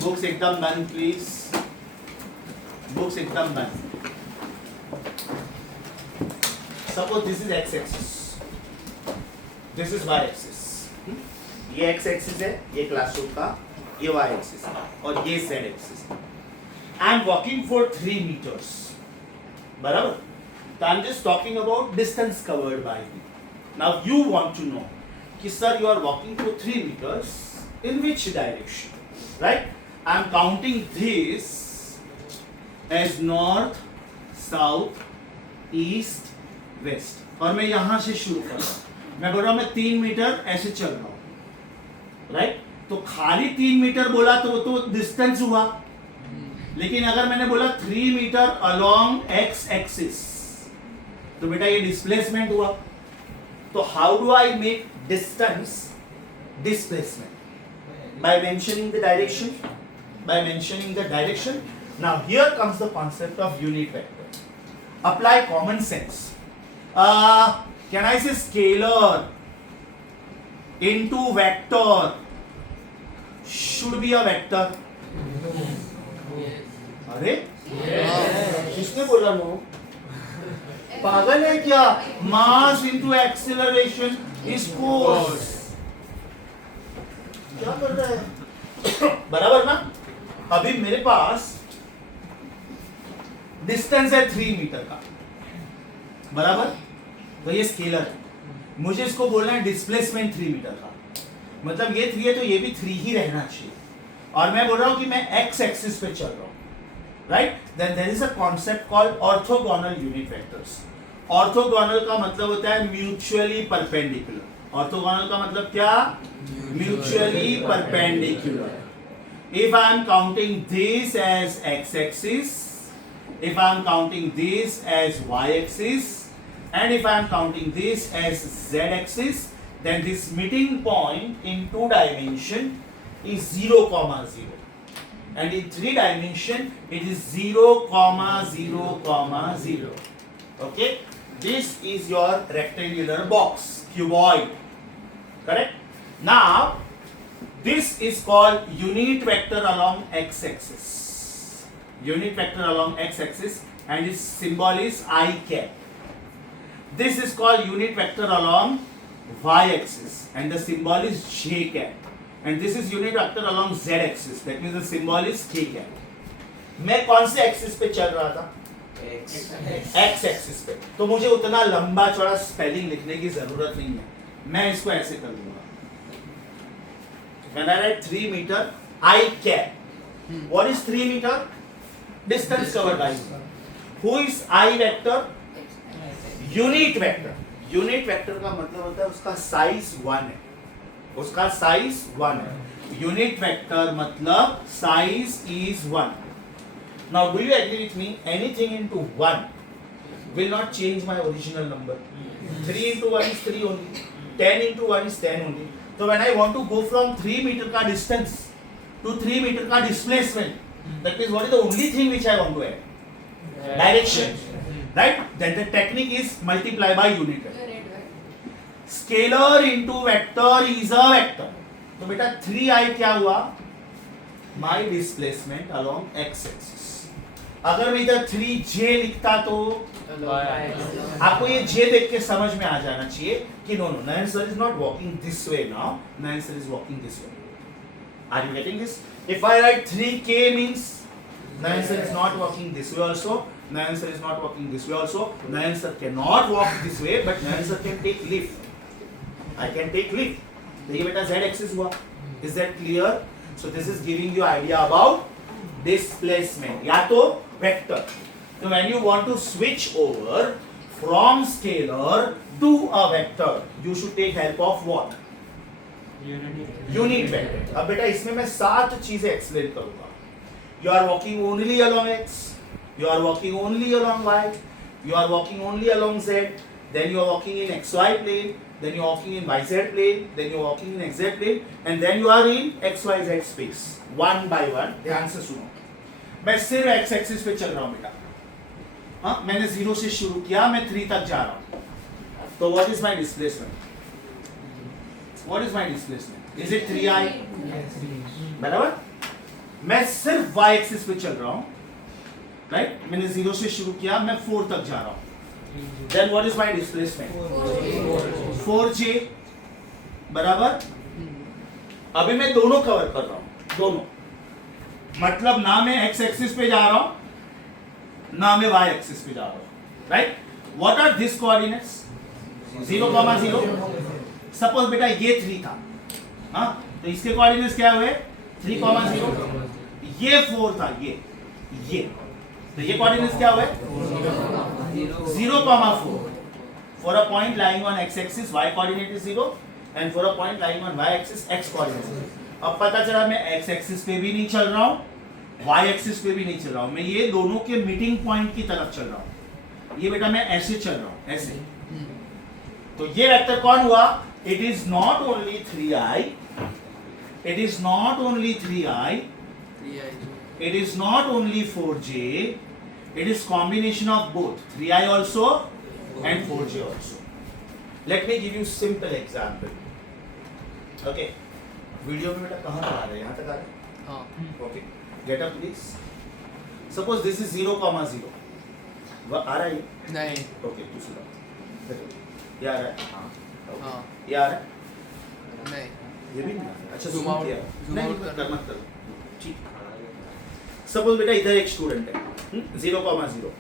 बुक्स एकदम बंद प्लीज. बुक्स एकदम बंद. Suppose this is X axis, this is Y axis. ये एक्स एक्सिस है, ये क्लासरूम का, ये वाई एक्सिस है और ये जेड एक्सिस है. I am walking for 3 meters. बराबर? तो I am just talking about distance covered by me. Now you want to know कि sir you are walking for 3 meters. In which direction? Right? I am counting this as north, south, east, west. और मैं यहां से शुरू कर रहा हूं. मैं बोल रहा हूं मैं 3 मीटर ऐसे चल रहा हूं. राइट? तो खाली 3 मीटर बोला तो डिस्टेंस हुआ. लेकिन अगर मैंने बोला 3 मीटर अलोंग एक्स एक्सिस तो बेटा ये डिस्प्लेसमेंट हुआ. तो how do I make distance displacement? By mentioning the direction. By mentioning the direction. Now here comes the concept of unit vector. Apply common sense. Can I say scalar into vector should be a vector? अरे किसने बोला no? पागल है क्या? Mass into acceleration is force. क्या कर रहा है? बराबर ना? अभी मेरे पास डिस्टेंस है 3 मीटर का. बराबर? तो ये स्केलर है. मुझे इसको बोलना है डिस्प्लेसमेंट 3 मीटर का. मतलब ये 3 है तो ये भी 3 ही रहना चाहिए. और मैं बोल रहा हूं कि मैं एक्स एक्सिस पे चल रहा हूं. Right? Then there is a concept called orthogonal unit vectors. Orthogonal का मतलब होता है म्यूचुअली परपेंडिकुलर. ऑर्थोगोनल का मतलब क्या? Mutually perpendicular. If I am counting this as x-axis, if I am counting this as y-axis, and if I am counting this as z-axis, then this meeting point in 2 dimension is 0,0. and in 3 dimension it is 0, 0, 0. Okay, this is your rectangular box, cuboid, correct? Now this is called unit vector along x-axis, unit vector along x-axis, and its symbol is I cap. This is called unit vector along y-axis, and the symbol is j cap. And this is unit vector along z-axis, that means the symbol is k cap. मैं कौन से axis पे चल रहा था? X axis पे, तो मुझे उतना लंबा चौड़ा स्पेलिंग लिखने की जरूरत नहीं है, मैं इसको ऐसे कर दूंगा. When I write 3 meter, I cap. What is 3 meter? Distance covered by. Who is I vector? Unit vector. Unit vector का मतलब होता है उसका साइज 1 है, उसका साइज 1 है. Unit vector मतलब size is 1. Now do you agree with me? Anything into 1 will not change my original number. 3 into 1 is 3 only. 10 into 1 is 10 only. So when I want to go from 3 meter का distance to 3 meter का displacement, that means what is the only thing which I want to add? Direction. Right? Then the technique is multiply by unit vector. Scalar into vector is a vector. तो बेटा 3i क्या हुआ? My displacement along x-axis. अगर मैं इधर 3j लिखता तो आपको ये j देख के समझ में आ जाना चाहिए कि no, Nayan sir is not walking this way now. Nayan sir is walking this way. Are you getting this? If I write 3k means Nayan sir is not walking this way also. Nayan sir is not walking this way also. Nayan sir cannot walk this way, but Nayan sir can take lift. I can take lift. तो ये बेटा z axis हुआ. Is that clear? So this is giving you idea about displacement या तो vector. So when you want to switch over from scalar to a vector, you should take help of what? Unit vector. अब बेटा इसमें मैं 7 चीजें explain करूँगा. You are walking only along x. You are walking only along y. You are walking only along z. Then you are walking in xy plane. Then you are walking in yz plane. Then you are walking in xz plane. And then you are in xyz space. One by one. ध्यान से सुनो. मैं सिर्फ x axis पे चल रहा हूँ बेटा. हाँ, मैंने 0 से शुरू किया, मैं 3 तक जा रहा हूँ. तो what is my displacement? What is my displacement? Is it 3i? बराबर? मैं सिर्फ y एक्सिस पे चल रहा हूँ. Right? मैंने 0 से शुरू किया, मैं 4 तक जा रहा हूँ. Then what is my displacement? 4j. बराबर? अभी मैं दोनों कवर कर रहा हूँ, दोनों. मतलब ना मैं x एक्सिस पे जा रहा हूँ, ना मैं y एक्सिस पे जा रहा हूँ. Right? What are these coordinates? 0, 0. Suppose बेटा ये 3 था, हाँ, तो इसके coordinates क्या हुए? 3, 0. ये 4 था, ये. तो ये coordinates क्या हुए? 0, 4. For a point lying on x-axis, y coordinate is 0, and for a point lying on y-axis, x coordinate is 0. अब पता चला मैं x-axis पे भी नहीं चल रहा हूँ, y-axis पे भी नहीं चल रहा हूँ, मैं ये दोनों के मीटिंग पॉइंट की तरफ चल रहा हूँ. ये बेटा मैं ऐसे चल रहा हूँ, ऐसे. तो ये वेक्टर कौन हुआ? It is not only 3i. It is not only 3i. It is not only 4j. It is combination of both 3i also and 4j also. Let me give you simple example. Okay. Video में बेटा कहाँ तक आ रहा है? यहाँ तक आ रहा है? हाँ. Okay. Get up please. Suppose this is 0, 0. वह आ रहा है? नहीं. Okay. दूसरा. देखो. ये आ रहा है? हाँ. हाँ. ये आ रहा है? नहीं. ये भी नहीं. अच्छा Zoom zoom out. किया. Zoom नहीं out मत कर. ठीक. Suppose बेटा इधर एक स्टूडेंट है. 0, 0.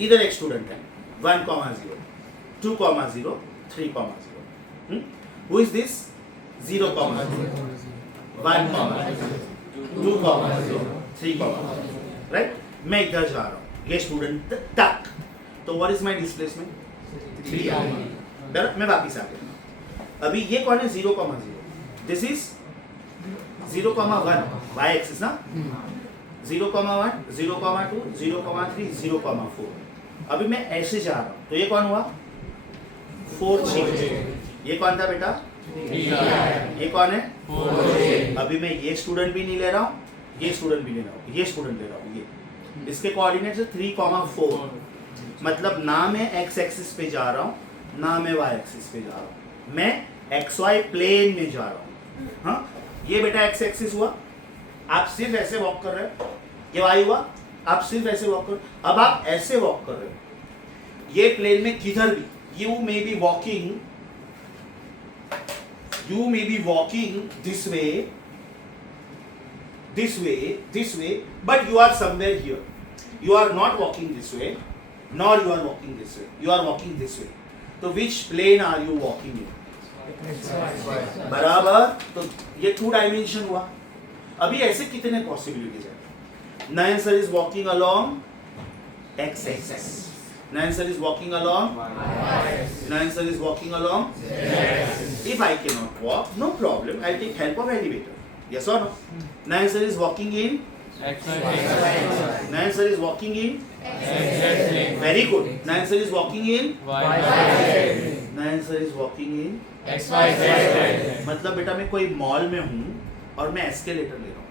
इधर एक स्टूडेंट है. 1, 0. 2, 0. 3, 0. Who is this? 0, 0. 1, 0. 2, 0. 3, 0. Right? मैं इधर जा रहा हूँ. ये स्टूडेंट तक. तो what is my displacement? 3i. मैं वापिस आ गया. अभी ये कौन है? 0, 0. This is 0, 1. Y axis ना? 0, 1, 0, 2, 0, 3, 0, 4. अभी मैं ऐसे जा रहा हूँ. तो ये कौन हुआ? 4j. ये कौन था बेटा? ये कौन है? 4j. अभी मैं ये स्टूडेंट भी नहीं ले रहा हूँ, ये स्टूडेंट भी ले रहा हूँ, ये स्टूडेंट ले रहा हूँ, ये इसके कोऑर्डिनेट्स है 3,4, मतलब ना मैं x एक्सिस पे जा रहा हूँ ना मैं y एक्सिस पे जा रहा हूँ, मैं xy प्लेन में जा रहा हूँ। हाँ, ये बेटा x एक्सिस हुआ, आप सिर्फ ऐसे वॉक कर रहे हो, ये y हुआ, आप सिर्फ ऐसे वॉक कर रहे हो। अब आप ऐसे वॉक कर रहे हो, ये प्लेन में किधर भी you may be walking this way, but you are somewhere here. You are not walking this way, nor you are walking this way. You are walking this way. तो which plane are you walking in? बराबर, तो ये 2 dimension हुआ। अभी ऐसे कितने possibilities है? Nayan sir is walking along x axis. Nayan sir is walking along Nayan sir is walking along If I cannot walk, no problem. I'll take help of elevator. Yes or no? Nayan sir is walking in Nayan sir is walking in very good. Nayan sir is walking in Nayan sir is walking in मतलब बेटा मैं कोई mall में हूँ और मैं escalator ले रहा हूँ।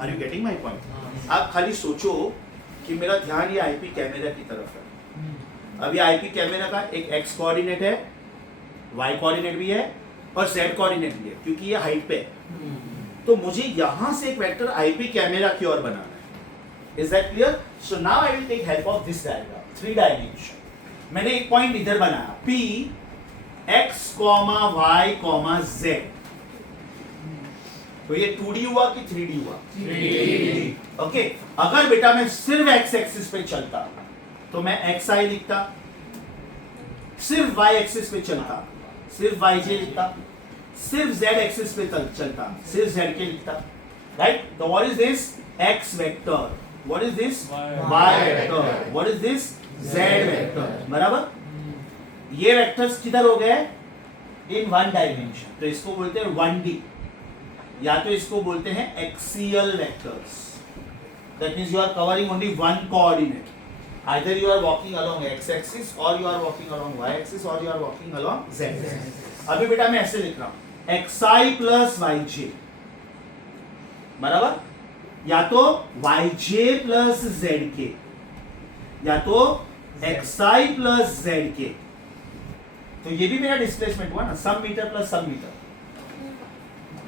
Are you getting my point? आप खाली सोचो कि मेरा ध्यान ये आईपी कैमरा की तरफ है। अभी आईपी कैमरा का एक एक्स कोऑर्डिनेट है, वाई कोऑर्डिनेट भी है और जेड कोऑर्डिनेट भी है, क्योंकि ये हाइट पे है। तो मुझे यहां से एक वेक्टर आईपी कैमरा की ओर बनाना है। Is that clear? So now I will take help of this diagram, 3 dimension. मैंने एक पॉइंट इधर बनाया P x, y, z। तो ये 2D हुआ कि 3D हुआ? 3D। ओके, अगर बेटा मैं सिर्फ x एक्सिस पे चलता तो मैं xi लिखता, सिर्फ y एक्सिस पे चलता सिर्फ yj लिखता, सिर्फ z एक्सिस पे चलता सिर्फ zk लिखता, राइट? तो what is this? x vector. What is this? y vector. What is this? z vector. बराबर? ये वेक्टर्स किधर हो गए? इन 1 डायमेंशन। तो इसको बोलते हैं 1D, या तो इसको बोलते हैं axial vectors. That means you are covering only 1 coordinate. Either you are walking along x axis or you are walking along y axis or you are walking along z axis। अभी बेटा मैं ऐसे लिख रहा हूं xi plus yj, बराबर? या तो yj plus zk, या तो xi plus zk। तो ये भी मेरा डिस्प्लेसमेंट हुआ ना, सम मीटर प्लस सम मीटर।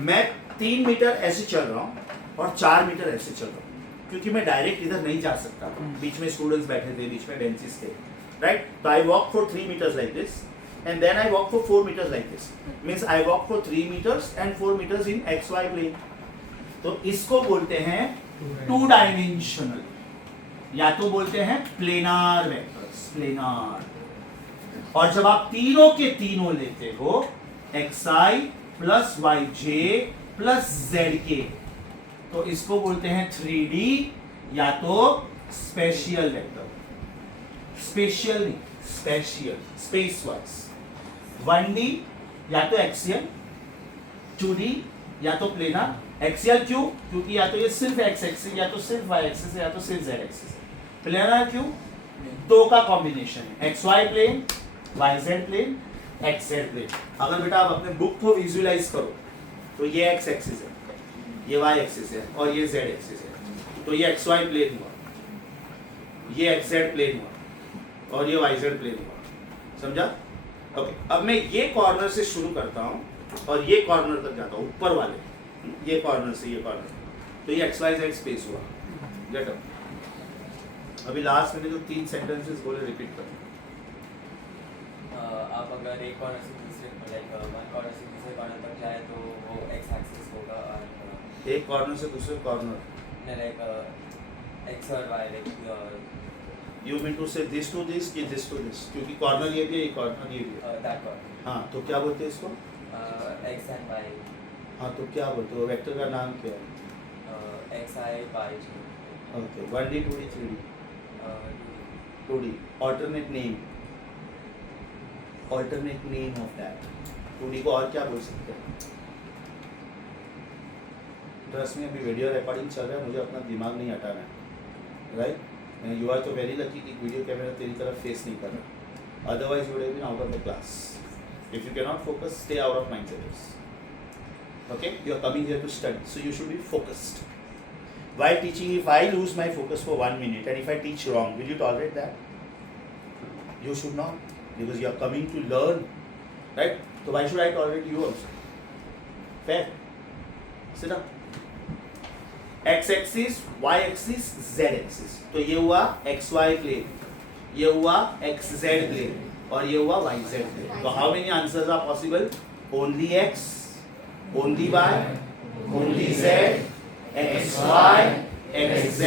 मैं 3 मीटर ऐसे चल रहा हूं और 4 मीटर ऐसे चल रहा हूं, क्योंकि मैं डायरेक्ट इधर नहीं जा सकता, बीच में स्टूडेंट्स बैठे थे, बीच में बेंचेस थे, राइट? तो I walk for 3 meters like this and then I walk for 4 meters like this, means I walk for 3 meters and 4 meters in xy plane. तो इसको बोलते हैं 2 डायमेंशनल, या तो बोलते हैं प्लेनार वेक्टर्स, प्लेनार। और जब आप तीनों के तीनों लेते हो xi plus yj plus zk, तो इसको बोलते हैं 3D या तो स्पेशियल वेक्टर। स्पेशियल नहीं, स्पेशियल, स्पेस वाइज। 1D या तो एक्सियल, 2D या तो प्लेनर। एक्सियल क्यों? क्योंकि या तो ये सिर्फ x एक्सिस, या तो सिर्फ y एक्सिस है, या तो सिर्फ z एक्सिस है। प्लेनर क्यों? 2 का कॉम्बिनेशन है, xy plane, yz plane, xz plane. अगर बेटा आप अपने बुक को विजुअलाइज करो तो ये x एक्सिस है, ये y एक्सिस है और ये z एक्सिस है। तो ये xy प्लेन हुआ, ये xz प्लेन हुआ और ये yz प्लेन हुआ। समझा? ओके, अब मैं ये कॉर्नर से शुरू करता हूँ और ये कॉर्नर तक जाता हूँ, ऊपर वाले ये कॉर्नर से ये कॉर्नर। तो ये xyz स्पेस हुआ। Get up. अभी लास्ट मैंने जो 3 सेंटेंसेस बोले रिपीट कर। आप अगर एक कॉर्नर से दूसरे लाइक 1 कॉर्नर से दूसरे कॉर्नर तक जाए तो वो x एक्सिस होगा, और एक कॉर्नर से दूसरे कॉर्नर, लाइक x और y like you mean to say this to this कि दिस टू दिस, क्योंकि कॉर्नर ये भी है, कॉर्नर ये भी है। That corner. हाँ, तो क्या बोलते हैं इसको? x and y। हाँ, तो क्या बोलते हो? वेक्टर का नाम क्या है? xi yj। Okay, 1D 2D 3D 2D। Alternate name, alternate name of that 2D को और क्या बोल सकते हैं? ट्रस्ट में अभी वीडियो रिकॉर्डिंग चल रहा है, मुझे अपना दिमाग नहीं हटाना है, राइट? यू आर तो वेरी लकी कि वीडियो कैमरा तेरी तरफ फेस नहीं कर रहा, otherwise you would have been out of the class. If you can not focus, stay out of mind setters. Okay, you are coming here to study, so you should be focused. While teaching, if I lose my focus for 1 minute and if I teach wrong, will you tolerate that? You should not, because you are coming to learn, right? So why should I tolerate you also? Fair. Sit down. X axis, Y axis, Z axis. तो ये हुआ XY plane, ये हुआ XZ plane, और ये हुआ YZ plane. So how many answers are possible? Only X, only Y, only Z, XY, XZ,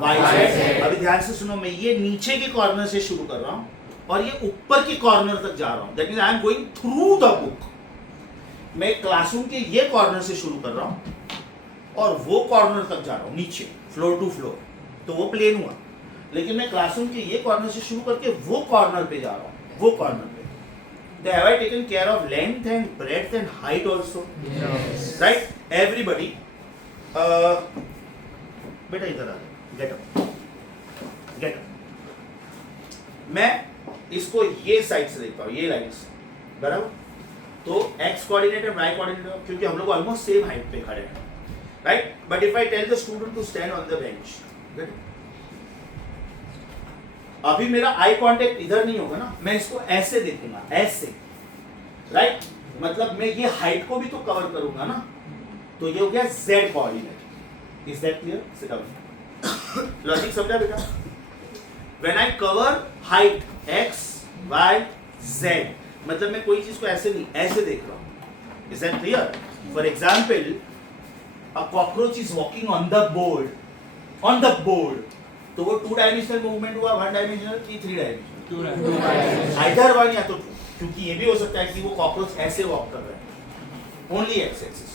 YZ. अभी ध्यान से सुनो, मैं ये नीचे के कॉर्नर से शुरू कर रहा हूँ और ये ऊपर के कॉर्नर तक जा रहा हूँ. That means I am going through the book. मैं क्लासरूम के ये कॉर्नर से शुरू कर रहा हूँ और वो कॉर्नर तक जा रहा हूँ नीचे, फ्लोर टू फ्लोर, तो वो प्लेन हुआ. लेकिन मैं क्लासरूम के ये कॉर्नर से शुरू करके वो कॉर्नर पे जा रहा हूँ, वो कॉर्नर पे. They have I taken care of length and breadth and height also? Yes. Right? Everybody. बेटा इधर आ जाओ. Get up. Get up. मैं इसको ये साइड से देखता हूँ, ये लाइन से, बराबर. तो x कोऑर्डिनेट और y कोऑर्डिनेट, क्योंकि हम लोग ऑलमोस्ट सेम हाइट पे खड़े हैं, right. But if I tell the student to stand on the bench, अभी मेरा आई कांटेक्ट इधर नहीं होगा ना, मैं इसको ऐसे देखूंगा, ऐसे, राइट. मतलब मैं ये हाइट को भी तो कवर करूंगा ना, तो ये हो गया z coordinate. Is that clear? Sit down. Logic समझा बेटा? When I cover height x y z, मतलब मैं कोई चीज को ऐसे नहीं, ऐसे देख रहा हूं. Is that clear? For example, a cockroach is walking on the board, तो वो 2 डायमेंशनल मूवमेंट हुआ, 1 डायमेंशनल की 3 डायमेंशनल, आइदर वन या तो 2, क्योंकि ये भी हो सकता है कि वो कॉकरोच ऐसे वॉक कर रहा है, only X axis,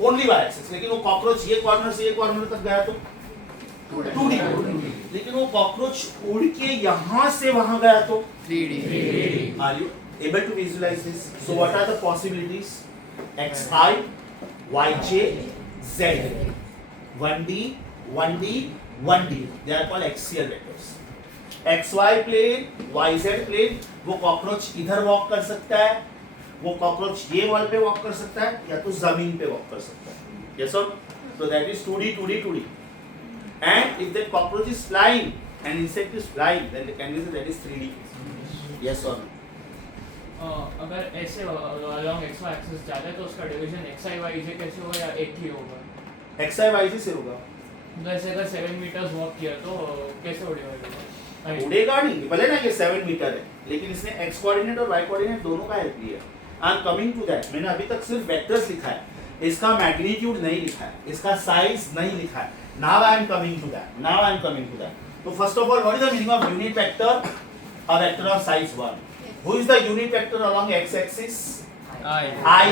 only Y axis. लेकिन वो कॉकरोच ये कॉर्नर से ये कॉर्नर तक गया तो 2D. लेकिन वो कॉकरोच उड़ के यहाँ से वहां गया तो 3D. Are you able to visualize this? So what are the possibilities? Xi, Yj, Z. 1D, 1D, 1D. They are called axial vectors. XY plane, YZ plane, वो कॉकरोच इधर वॉक कर सकता है, वो कॉकरोच ये वॉल पे walk कर सकता है, या तो जमीन पे वॉक कर सकता है. Yes or no? So that is 2D, 2D, 2D. And if that cockroach is flying and insect is flying, then can we say that is 3D? Yes or no? अगर ऐसे along x y axis जाता है तो उसका division x i y j कैसे होगा, या एक ही होगा? XI YJ से होगा. जैसे अगर 7 मीटर्स वॉक किया तो कैसे हो डिवाइड होगा? उड़ेगा नहीं, भले ना ये 7 मीटर है, लेकिन इसने x कोऑर्डिनेट और y कोऑर्डिनेट दोनों का हेल्प लिया. I am coming to that. मैंने अभी तक सिर्फ वेक्टर्स लिखा है, इसका मैग्नीट्यूड नहीं लिखा है, इसका साइज नहीं लिखा है. Now I am coming to that. So first of all, what is the meaning of unit vector? A vector of size 1. Who is the unit vector along x-axis? I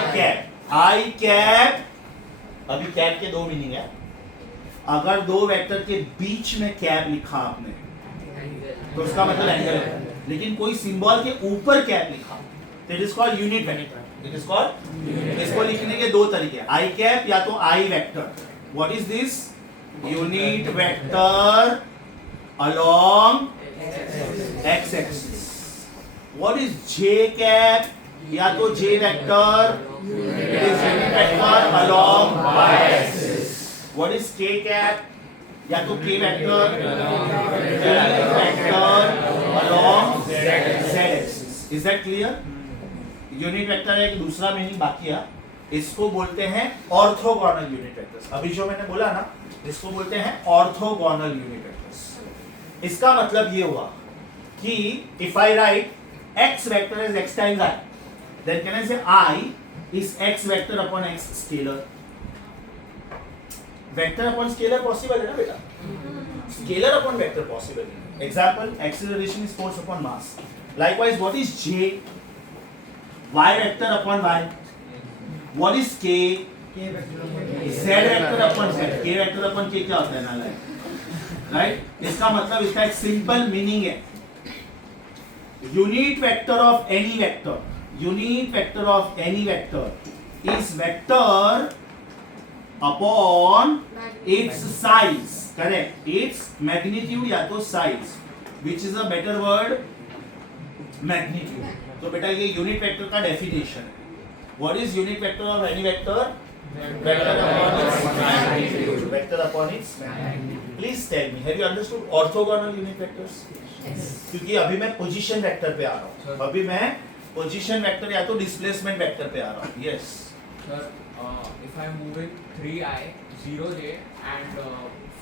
cap. अभी cap के 2 meaning है. अगर 2 vector के बीच में cap लिखा आपने, तो उसका मतलब एंगल है. लेकिन कोई सिंबल के ऊपर कैप लिखा, तो it is called unit vector. It is called, इसको लिखने के 2 तरीके, आई कैप या तो i vector. What is this? Unit vector along x axis. What is j cap? या तो j vector, it is unit vector along y axis. What is k cap? या तो k vector, unit vector along z axis. Is that clear? Unit vector एक दूसरा meaning बाकी है, इसको बोलते हैं ऑर्थोगोनल यूनिट वेक्टर्स. अभी जो मैंने बोला ना, इसको बोलते हैं ऑर्थोगोनल यूनिट वेक्टर्स. इसका मतलब ये हुआ कि if I write x vector as x times I, then can I say I is x vector upon x scalar? Vector upon scalar possible है ना बेटा? Scalar upon vector possible है. Example, acceleration is force upon mass. Likewise, what is j? Y vector upon y. What is k? K vector. Z vector upon z. K vector upon k क्या होता है ना? Right. इसका मतलब, इसका एक simple meaning है, unit vector of any vector is vector upon it's size. Correct. Its magnitude या तो size, which is a better word, magnitude. तो बेटा ये यूनिट वेक्टर का डेफिनेशन है. What is unit vector of any vector? Vector upon its magnitude. Vector upon its magnitude. Please tell me, have you understood orthogonal unit vectors? क्योंकि अभी मैं position vector पे आ रहा हूँ. अभी मैं पोजीशन वेक्टर या तो डिस्प्लेसमेंट वेक्टर पे आ रहा हूँ. Yes. Sir, if I'm moving 3i, 0j and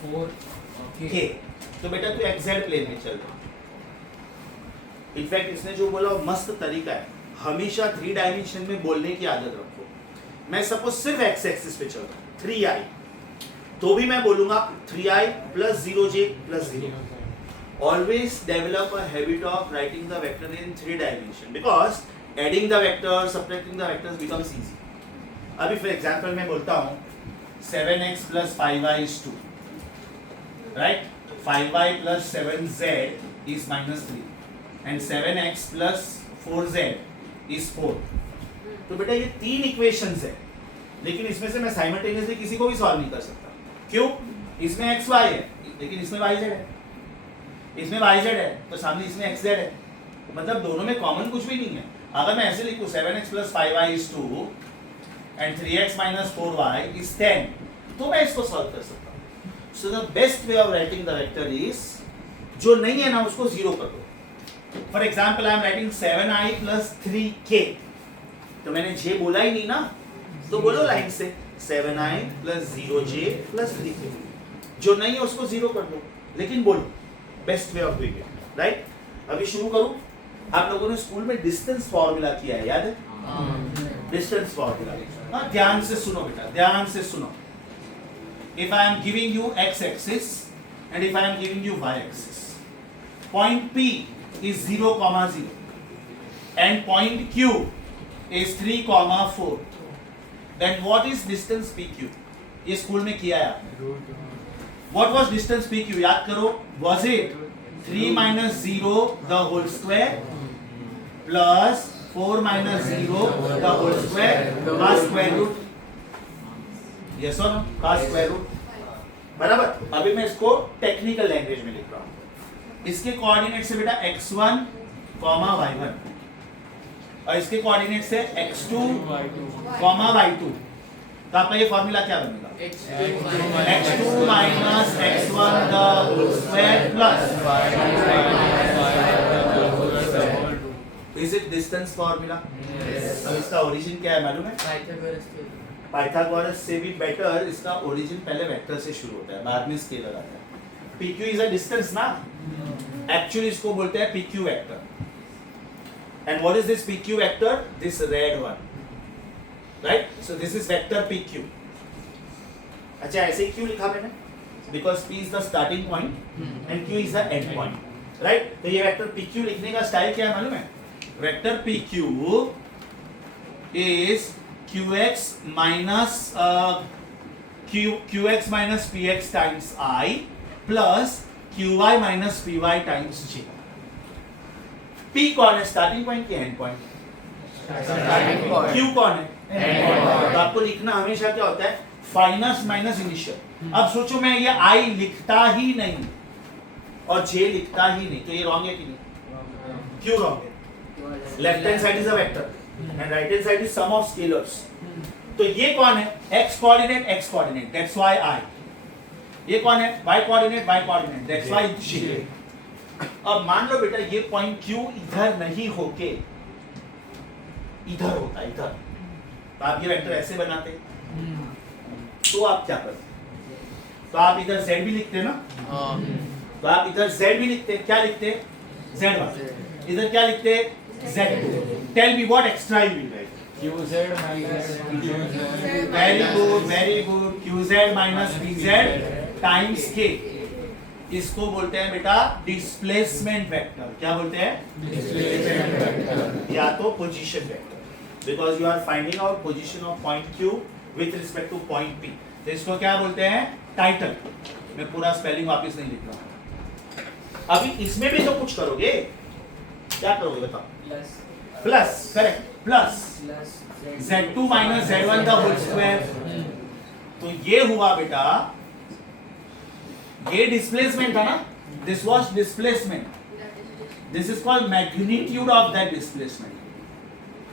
4k. K. तो बेटा तू XZ प्लेन में चल. इनफैक्ट इसने जो बोला वो मस्त तरीका है. हमेशा 3 डायमेंशन में बोलने की आदत रखो. मैं सपोज सिर्फ x एक्सिस पे चल रहा हूँ 3i, तो भी मैं बोलूंगा 3i plus 0j plus 0. Always develop a habit of writing the vector in 3 dimension because adding the vectors, subtracting the vectors becomes easy. अभी for example मैं बोलता हूँ 7x plus 5y is 2, right? 5y plus 7z is minus 3 and 7x plus 4z is 4. तो बेटा ये 3 equations है, लेकिन इसमें से मैं साइमल्टेनियसली किसी को भी सॉल्व नहीं कर सकता. क्यों? इसमें x y है लेकिन इसमें y z है. इसमें yz है तो सामने इसमें xz है. मतलब दोनों में कॉमन कुछ भी नहीं है. अगर मैं ऐसे लिखूं 7x plus 5y is 2 and 3x minus 4y is 10, तो मैं इसको सॉल्व कर सकता हूँ. So the best way of writing the vector is जो नहीं है ना उसको जीरो कर दो. For example, I am writing 7i plus 3k. तो मैंने j बोला ही नहीं ना, तो बोलो लाइन से 7i plus 0j plus 3k. जो नहीं है उसको जीरो कर दो, लेकिन बोलो. Best way of doing it, right? अभी शुरू करूं. आप लोगों ने स्कूल में डिस्टेंस फॉर्मूला किया है, याद है? Distance formula. हाँ, ध्यान से सुनो बेटा, ध्यान से सुनो. If I am giving you x axis and if I am giving you y axis, point P is 0, 0 and point Q is 3, 4. Then what is distance PQ? ये स्कूल में किया है आपने. What was distance PQ? याद करो. Was it 3 minus 0 the whole square plus 4 minus 0 the whole square का square root? Yes or no? का square root. बराबर. अभी मैं इसको टेक्निकल लैंग्वेज में लिख रहा हूँ. इसके कोऑर्डिनेट से बेटा x1, y1 और इसके कोऑर्डिनेट से x2, y2. तो आपका ये फॉर्मूला क्या बनेगा? x2 minus x1 the whole square plus is it distance formula? Yes. अब इसका ओरिजिन क्या है मालूम है? Pythagoras theorem. पाइथागोरस से भी बेटर इसका ओरिजिन पहले वेक्टर से शुरू होता है, बाद में स्केलर आता है. PQ is a distance ना? एक्चुअली इसको बोलते हैं PQ vector. And what is this PQ vector? This red one. Right? So this is vector PQ. अच्छा ऐसे ही क्यों लिखा मैंने? Because P is the starting point and Q is the end point. Right? तो ये वेक्टर PQ लिखने का style क्या है मालूम है? Vector PQ is QX minus QX minus PX times I plus QY minus PY times J. P कौन है? स्टार्टिंग पॉइंट की एंड पॉइंट? Q कौन है? तो आपको लिखना हमेशा क्या होता है? Fineness minus initial. अब सोचो मैं ये I लिखता ही नहीं और J लिखता ही नहीं, तो ये रॉन्ग है कि नहीं? क्यों रॉन्ग है? Left hand side is a vector and right hand side is sum of scalars. तो ये कौन है? x coordinate, that's why I. ये कौन है? y coordinate, that's why J. अब मान लो बेटा ये पॉइंट Q इधर नहीं होके इधर होता, इधर, तो आप ये वेक्टर ऐसे बनाते, तो आप क्या करते? तो आप इधर z भी लिखते ना, तो आप इधर z भी लिखते, क्या लिखते? z1. इधर क्या लिखते? z2. Tell me what extra you will write? QZ minus PZ. Very good. QZ minus PZ times k. इसको बोलते हैं बेटा डिस्प्लेसमेंट वेक्टर. क्या बोलते हैं? Displacement vector. या तो position vector, because you are finding out position of point Q with respect to point P. तो इसको क्या बोलते हैं? टाइटल. मैं पूरा स्पेलिंग वापस नहीं लिख रहा. अभी इसमें भी तो कुछ करोगे, क्या करोगे बताओ? Plus, correct, plus Z2 minus Z1 the whole square. तो ये हुआ बेटा, ये डिस्प्लेसमेंट था ना, this was displacement. This is called magnitude of that displacement.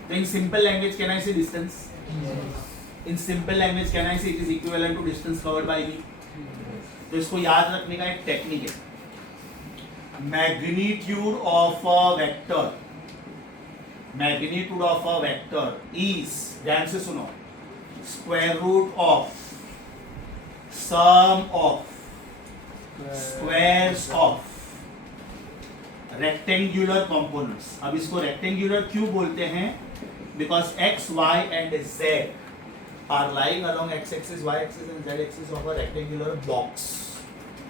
तो in simple language can I say distance? In simple language can I say it is equivalent to distance covered by v। तो इसको याद रखने का एक technique है, magnitude of a vector, magnitude of a vector is, ध्यान से सुनो, square root of sum of squares of rectangular components. अब इसको रेक्टेंगुलर क्यों बोलते हैं? Because x, y and z are lying along x axis, y axis and z axis of a rectangular box.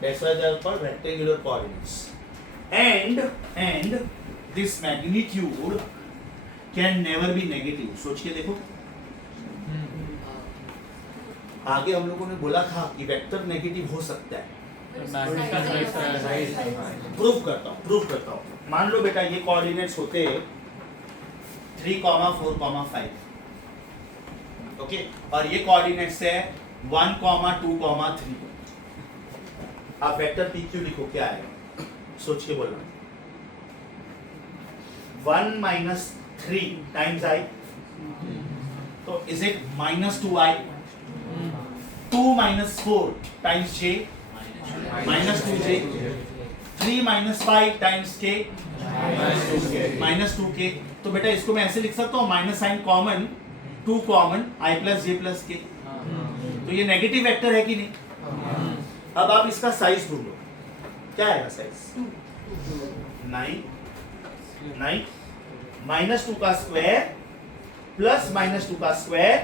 That's why they are called rectangular coordinates. And this magnitude can never be negative. सोच के देखो, आगे हम लोगों ने बोला था कि वेक्टर नेगेटिव हो सकता है। प्रूव करता हूँ। मान लो बेटा ये कोऑर्डिनेट्स होते 3, 4, 5, ओके, और ये कोऑर्डिनेट्स है 1, 2, 3। आप वेक्टर पी क्यू लिखो, क्या आएगा? सोच के बोलना। 1 - 3 टाइम्स i, तो is it -2i? 2 - 4 times j, -2j। 3 - 5 times k, -2k। तो बेटा इसको मैं ऐसे लिख सकता हूँ, minus sign common, 2 common, i + j + k। तो ये नेगेटिव वेक्टर है कि नहीं? अब आप इसका साइज ढूंढो, क्या आएगा साइज? 9 -2 का स्क्वायर प्लस -2 का स्क्वायर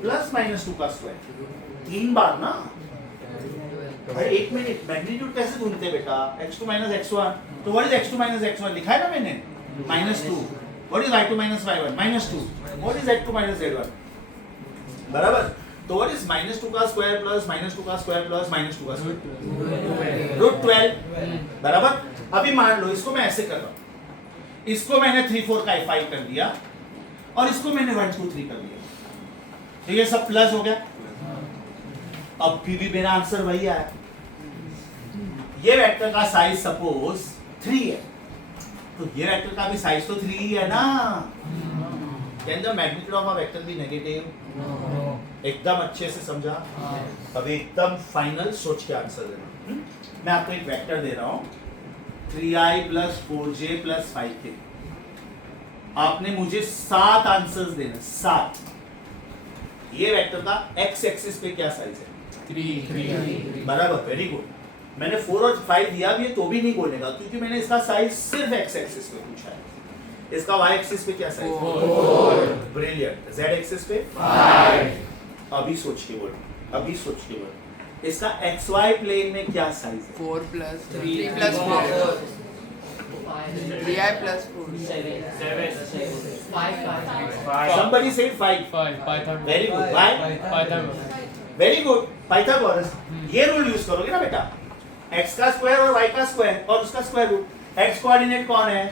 प्लस -2 का स्क्वायर, 3 बार ना। भाई एक मिनट, मैग्नीट्यूड कैसे ढूंढते हैं बेटा? x2 - x1। तो व्हाट इज x2 - x1? लिखा है ना मैंने, -2। What is y2 - y1? -2। What is z2 - z1? बराबर। तो व्हाट इज -2 का स्क्वायर प्लस -2 का स्क्वायर प्लस -2 का स्क्वायर? √12। बराबर। अभी मान लो इसको मैं ऐसे कर रहा हूं, इसको मैंने 3, 4 का 5 कर दिया और इसको मैंने 1, 2, 3 कर दिया, तो ये सब प्लस हो गया। अब भी मेरा आंसर वही आया। ये वेक्टर का साइज सपोज 3 है, तो ये वेक्टर का भी साइज तो 3 ही है ना। Can the magnitude of a vector be negative? एकदम अच्छे से समझा? अभी एकदम फाइनल सोच के आंसर देना। मैं आपको एक वेक्टर दे रहा हूं, 3i + 4j + 5k। आपने मुझे 7 आंसर्स देने, 7। ये वेक्टर का x एक्सिस पे क्या साइज है? 3। बराबर, वेरी गुड। मैंने 4 और 5 दिया भी है तो भी नहीं बोलेगा, क्योंकि मैंने इसका साइज सिर्फ x एक्सिस पे पूछा है। इसका y एक्सिस पे क्या साइज है? 4। ब्रिलियंट। z एक्सिस पे 5। अभी सोच के बोलो, इसका xy प्लेन में क्या साइज है? 4 + 3 + 4 3i + 4 Somebody said 5. 5 Very good. Why? Very good, Pythagoras. ये रूल यूज करोगे ना बेटा, x का स्क्वायर और y का स्क्वायर और उसका स्क्वायर रूट। x कोऑर्डिनेट कौन है?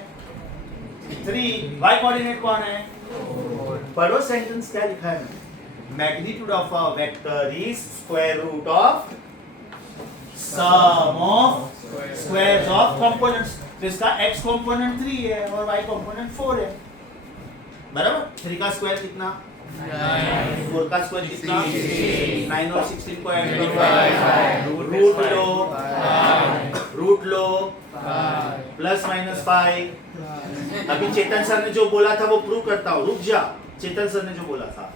3, y कोऑर्डिनेट कौन है? 4। पढ़ो सेंटेंस क्या लिखा है? Magnitude of a vector is square root of sum of squares of components. तो इसका x कंपोनेंट 3 है और y कंपोनेंट 4 है, बराबर। 3 का स्क्वायर कितना? 4 का स्क्वायर कितना? 9 और 16 को ऐड करो, रूट लो प्लस माइनस 5। अभी चेतन सर ने जो बोला था वो प्रूव करता हूँ, रुक जा। चेतन सर ने जो बोला था,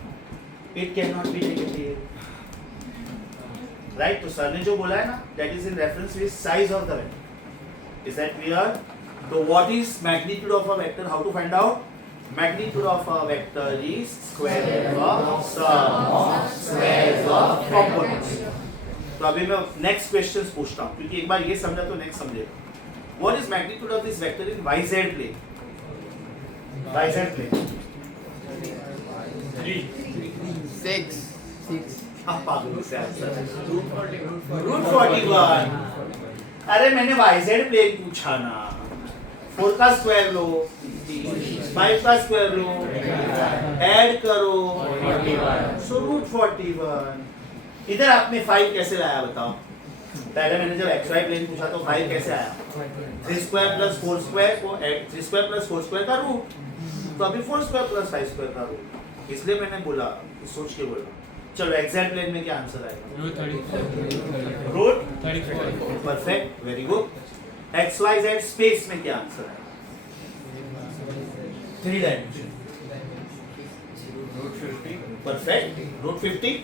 it can not be negative, right? तो सर ने जो बोला है ना, that is in reference with size of the vector. Is that clear? तो what is magnitude of a vector? How to find out? Magnitude of a vector is square root of sum of squares of components. तो अभी मैं next question पूछता हूँ, क्योंकि एक बार ये समझा तो नेक्स्ट समझेगा। What is magnitude of this vector in YZ plane? YZ plane 6 आप पागल से आंसर √41। अरे मैंने YZ प्लेन पूछा ना। 4 का स्क्वायर लो, 5 का स्क्वायर लो, ऐड करो, सो √41। इधर आपने 5 कैसे लाया बताओ? पहले मैंने जब XY प्लेन पूछा तो 5 कैसे आया? 3² + 4² को 3² + 4² का रूट, तो अभी 4² + 5² का रूट। इसलिए मैंने बोला, सोच के बोला। चलो एक्सैक्ट प्लेन में क्या आंसर आएगा? Root 34 root 34 perfect, very good. X Y Z space में क्या आंसर आएगा? 3 डायमेंशन, परफेक्ट, रूट 50,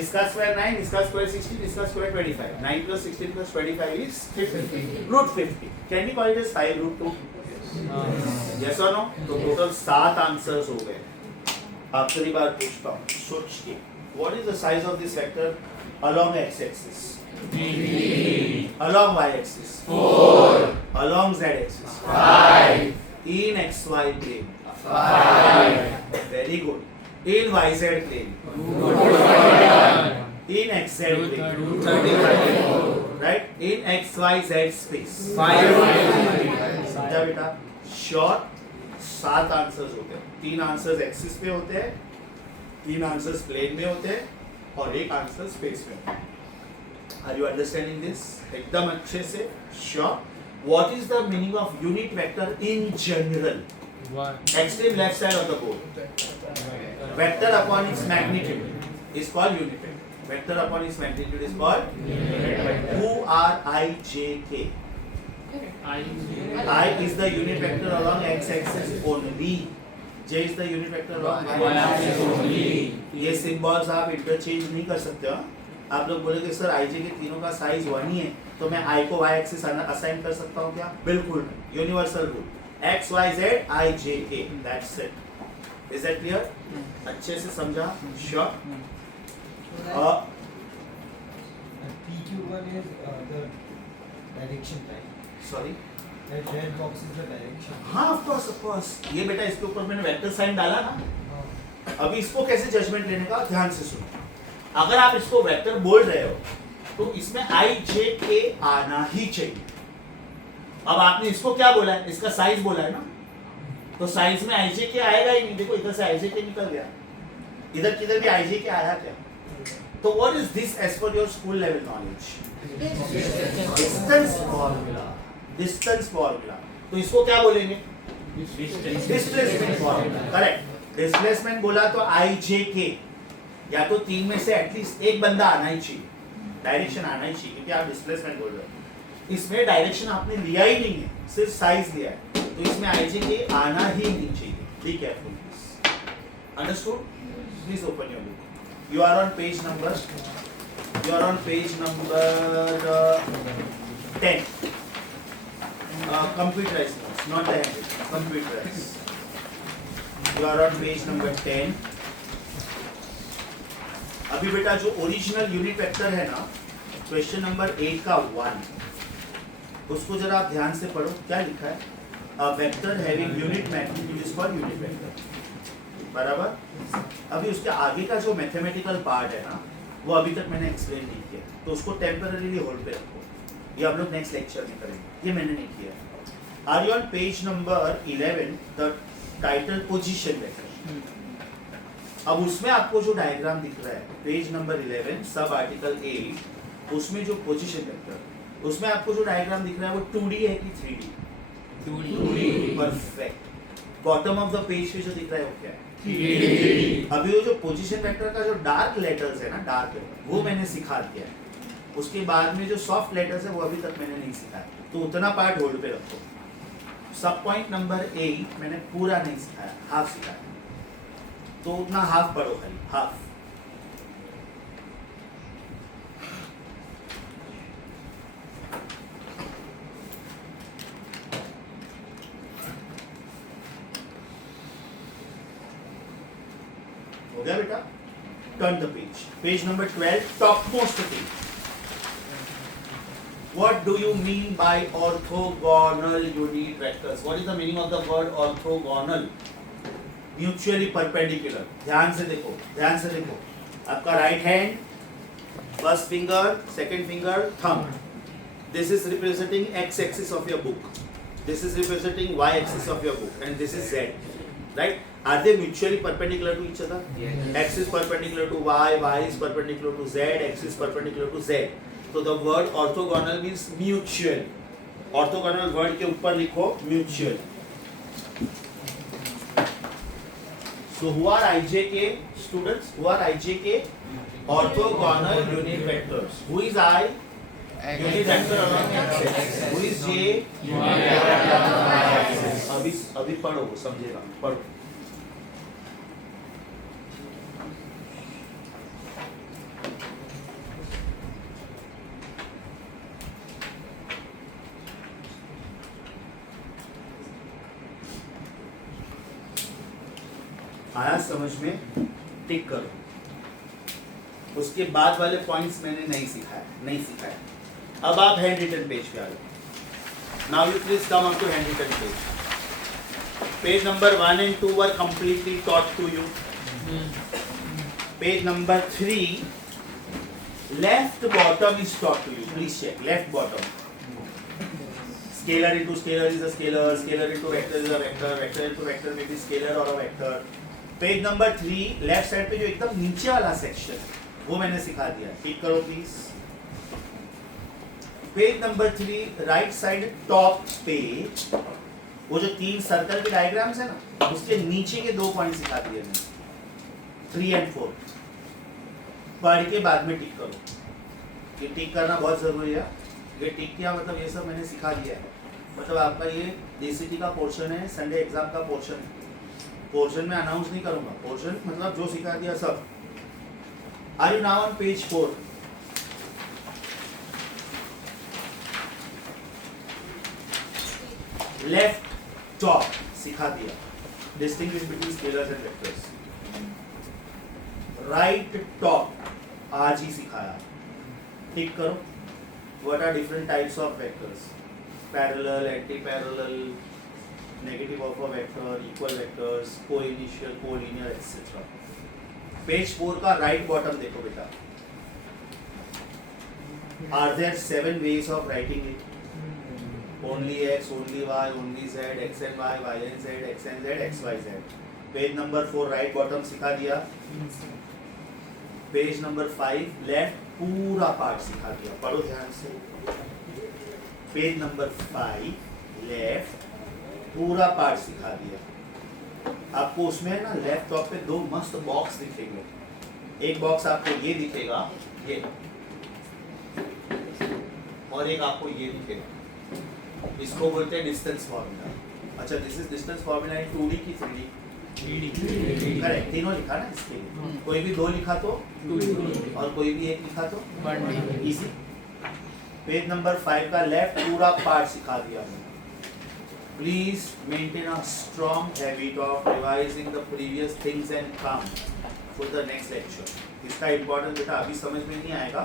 इसका स्क्वायर 9, इसका स्क्वायर 16, इसका square 25, 9 plus 16 plus 25 is 50, root 50, can be called as 5 root 2, yes और नो? तो टोटल 7 आंसर्स हो गए। आखिरी बार पूछता हूँ, सोच के, what is the size of this vector along x axis, along y axis, 4, along z axis, 5, in xy plane, 5, very good, in yz plane, in xz plane, 34, right, in xyz space, 5, समझा बेटा? Sure, 7 answers होते हैं, 3 answers axis पे होते हैं, 3 answers plane में होते हैं और 1 आंसर स्पेस में होता है। Are you understanding this? एकदम अच्छे से, sure. What is the meaning of unit vector in general? Extreme left side of the board, vector upon its magnitude is called unit vector, vector upon its magnitude is called who are I, J, K? I is the unit vector along x axis only, J is the unit vector along y axis only। ये symbols आप interchange नहीं कर सकते हो। आप लोग बोलोगे sir i, j के तीनों का साइज 1 ही है, तो मैं i को y एक्सिस असाइन कर सकता हूँ क्या? बिल्कुल, universal rule, x, y, z, I, j, k, that's it। Is that clear? अच्छे से समझा? Sure? PQ1 is the direction, right? Sorry? That red box is the direction. हाँ, of course। ये बेटा इसके ऊपर मैंने वेक्टर साइन डाला ना। अभी इसको कैसे जजमेंट लेने का, ध्यान से सुनो। अगर आप इसको वेक्टर बोल रहे हो तो इसमें i, j, k आना ही चाहिए। अब आपने इसको क्या बोला है? इसका साइज बोला है ना, तो साइज में i, j, k आएगा ही नहीं। देखो इधर से i, j, k निकल गया, इधर किधर भी i, j, k आया क्या? तो what is this as per your school level knowledge? Distance formula, distance formula. तो इसको क्या बोलेंगे? Displacement formula, correct. डिस्प्लेसमेंट बोला तो i, j, k, या तो 3 में से एटलीस्ट एक बंदा आना ही चाहिए, डायरेक्शन आना ही चाहिए, क्योंकि आप डिस्प्लेसमेंट बोल रहे हो। इसमें डायरेक्शन आपने लिया ही नहीं है, सिर्फ साइज लिया है, तो इसमें i, j, k आना ही नहीं चाहिए। Be careful please. Understood? Please open your book. You are on page number 10. Computerized notes, not the handwritten, computerized. You are on page number 10. अभी बेटा जो ओरिजिनल यूनिट वेक्टर है ना, क्वेश्चन नंबर 8 का 1, उसको जरा आप ध्यान से पढ़ो। क्या लिखा है? A vector having unit magnitude is called unit vector, बराबर। अभी उसके आगे का जो मैथमेटिकल पार्ट है ना, वो अभी तक मैंने एक्सप्लेन नहीं किया, तो उसको टेम्पररीली होल्ड पे रखो, ये हम लोग नेक्स्ट लेक्चर में करेंगे, ये मैंने नहीं किया। Are you on page number 11, the title position vector. अब उसमें आपको जो डायग्राम दिख रहा है, पेज नंबर 11 सब आर्टिकल 8, उसमें जो पोजीशन वेक्टर, उसमें आपको जो डायग्राम दिख रहा है वो 2D है कि 3D? 2D, perfect. Bottom of the page पे जो दिख रहा है वो क्या है? अभी वो जो पोजीशन वेक्टर का जो डार्क लेटर्स है ना, डार्क लेटर, वो मैंने सिखा दिया है। उसके बाद में जो सॉफ्ट लेटर्स है वो अभी तक मैंने नहीं सिखाया, तो उतना पार्ट होल्ड पे रखो। सब पॉइंट नंबर 8 मैंने पूरा नहीं सिखाया, हाफ सिखाया, तो उतना हाफ पढ़ो, खाली हाफ। हो गया बेटा? Turn the page, page number 12, top most thing. What do you mean by orthogonal unit vectors? What is the meaning of the word orthogonal? Mutually perpendicular. ध्यान से देखो, ध्यान से देखो। आपका right hand, first finger, second finger, thumb. This is representing x axis of your book. This is representing y axis of your book, and this is z. Right? Are they mutually perpendicular to each other? Yes. X is perpendicular to y, y is perpendicular to z, x is perpendicular to z. So the word orthogonal means mutual. Orthogonal word के ऊपर लिखो mutual. So who are IJK students? Who are IJK? Orthogonal unit vectors. Who is I? Unit vector along x-axis. Who is J? अभी पढ़ो समझेगा पढ़ो. आया समझ में? टिक करो. उसके बाद वाले पॉइंट्स मैंने नहीं सिखाया. अब आप हैंड रिटन पेज पे आ गए. Now you please come on to hand written page. Page number 1 and 2 were completely taught to you. Page number 3, left bottom is taught to you. Please check left bottom. Scalar into scalar is a scalar. Scalar into vector is a vector. Vector into vector may be scalar or a vector. Page number 3 left side पे जो एकदम नीचे वाला section वो मैंने सिखा दिया. टिक करो please. Page number 3 right side top पे वो जो 3 सर्कल के डायग्राम्स है ना उसके नीचे के 2 पॉइंट सिखा दिए मैंने. 3 and 4 पढ़ के बाद में टिक करो. ये टिक करना बहुत जरूरी है. ये टिक किया मतलब ये सब मैंने सिखा दिया है. मतलब आपका ये डीसीटी का पोर्शन है, संडे एग्जाम का पोर्शन है. पोर्शन में अनाउंस नहीं करूंगा. पोर्शन मतलब जो सिखा दिया सब. Are you now on page 4? Left top सिखा दिया. Distinguish between scalars and vectors. Right top आज ही सिखाया. टिक करो. What are different types of vectors? Parallel, anti parallel, negative of a vector, equal vectors, co-initial, co-linear, etc. Page 4 का right bottom देखो बेटा. Are there 7 ways of writing it? Only x, only y, only z, x and y, y and z, x and z, x, y, z. Page number 4 right bottom सिखा दिया. Page number 5 left पूरा part सिखा दिया. पढ़ो ध्यान से. Page number 5 left पूरा part सिखा दिया. आपको उसमें ना लेफ्ट टॉप पे 2 मस्त बॉक्स दिखेंगे. एक बॉक्स आपको ये दिखेगा ये, और एक आपको ये दिखेगा. इसको बोलते हैं डिस्टेंस फॉर्मूला. अच्छा, this is distance formula in 2D की 3D? करेक्ट. तीनों लिखा ना इसके लिए. कोई भी 2 लिखा तो 2D और कोई भी 1 लिखा तो 1D. इजी. पेज नंबर 5 का लेफ्ट पूरा पार्ट सिखा दिया. Please maintain a strong habit of revising the previous things and come for the next lecture. इसका इम्पोर्टेंस बेटा अभी समझ में नहीं आएगा.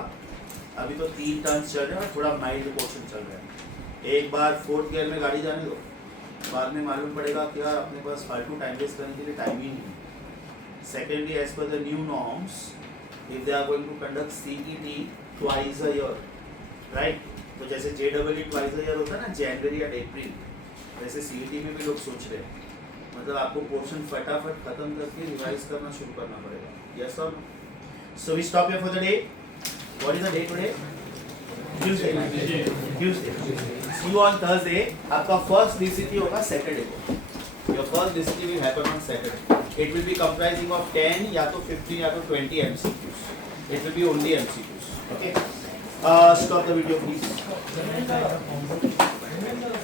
अभी तो 3 टर्न्स चल रहे हैं और थोड़ा माइल्ड पोर्शन चल रहा है. एक बार 4th गियर में गाड़ी जाने दो, बाद में मालूम पड़ेगा कि यार अपने पास फालतू टाइम वेस्ट करने के लिए टाइम ही नहीं. Secondly, as per the new norms, if they are going to conduct CET twice a year, right? तो जैसे JEE ट्वाइस अ ईयर होता है ना, जनवरी या अप्रैल, वैसे CET में भी लोग सोच रहे हैं. मतलब आपको पोर्शन फटाफट खत्म करके रिवाइज करना शुरू करना पड़ेगा. Yes sir. So we stop here for the day. What is the day today? Tuesday. See you on Thursday. आपका फर्स्ट DCT होगा सैटरडे को. Your first DCT will happen on Saturday. It will be comprising of 10 या तो 15 या तो 20 MCQs. It will be only MCQs. Okay. Stop the video please.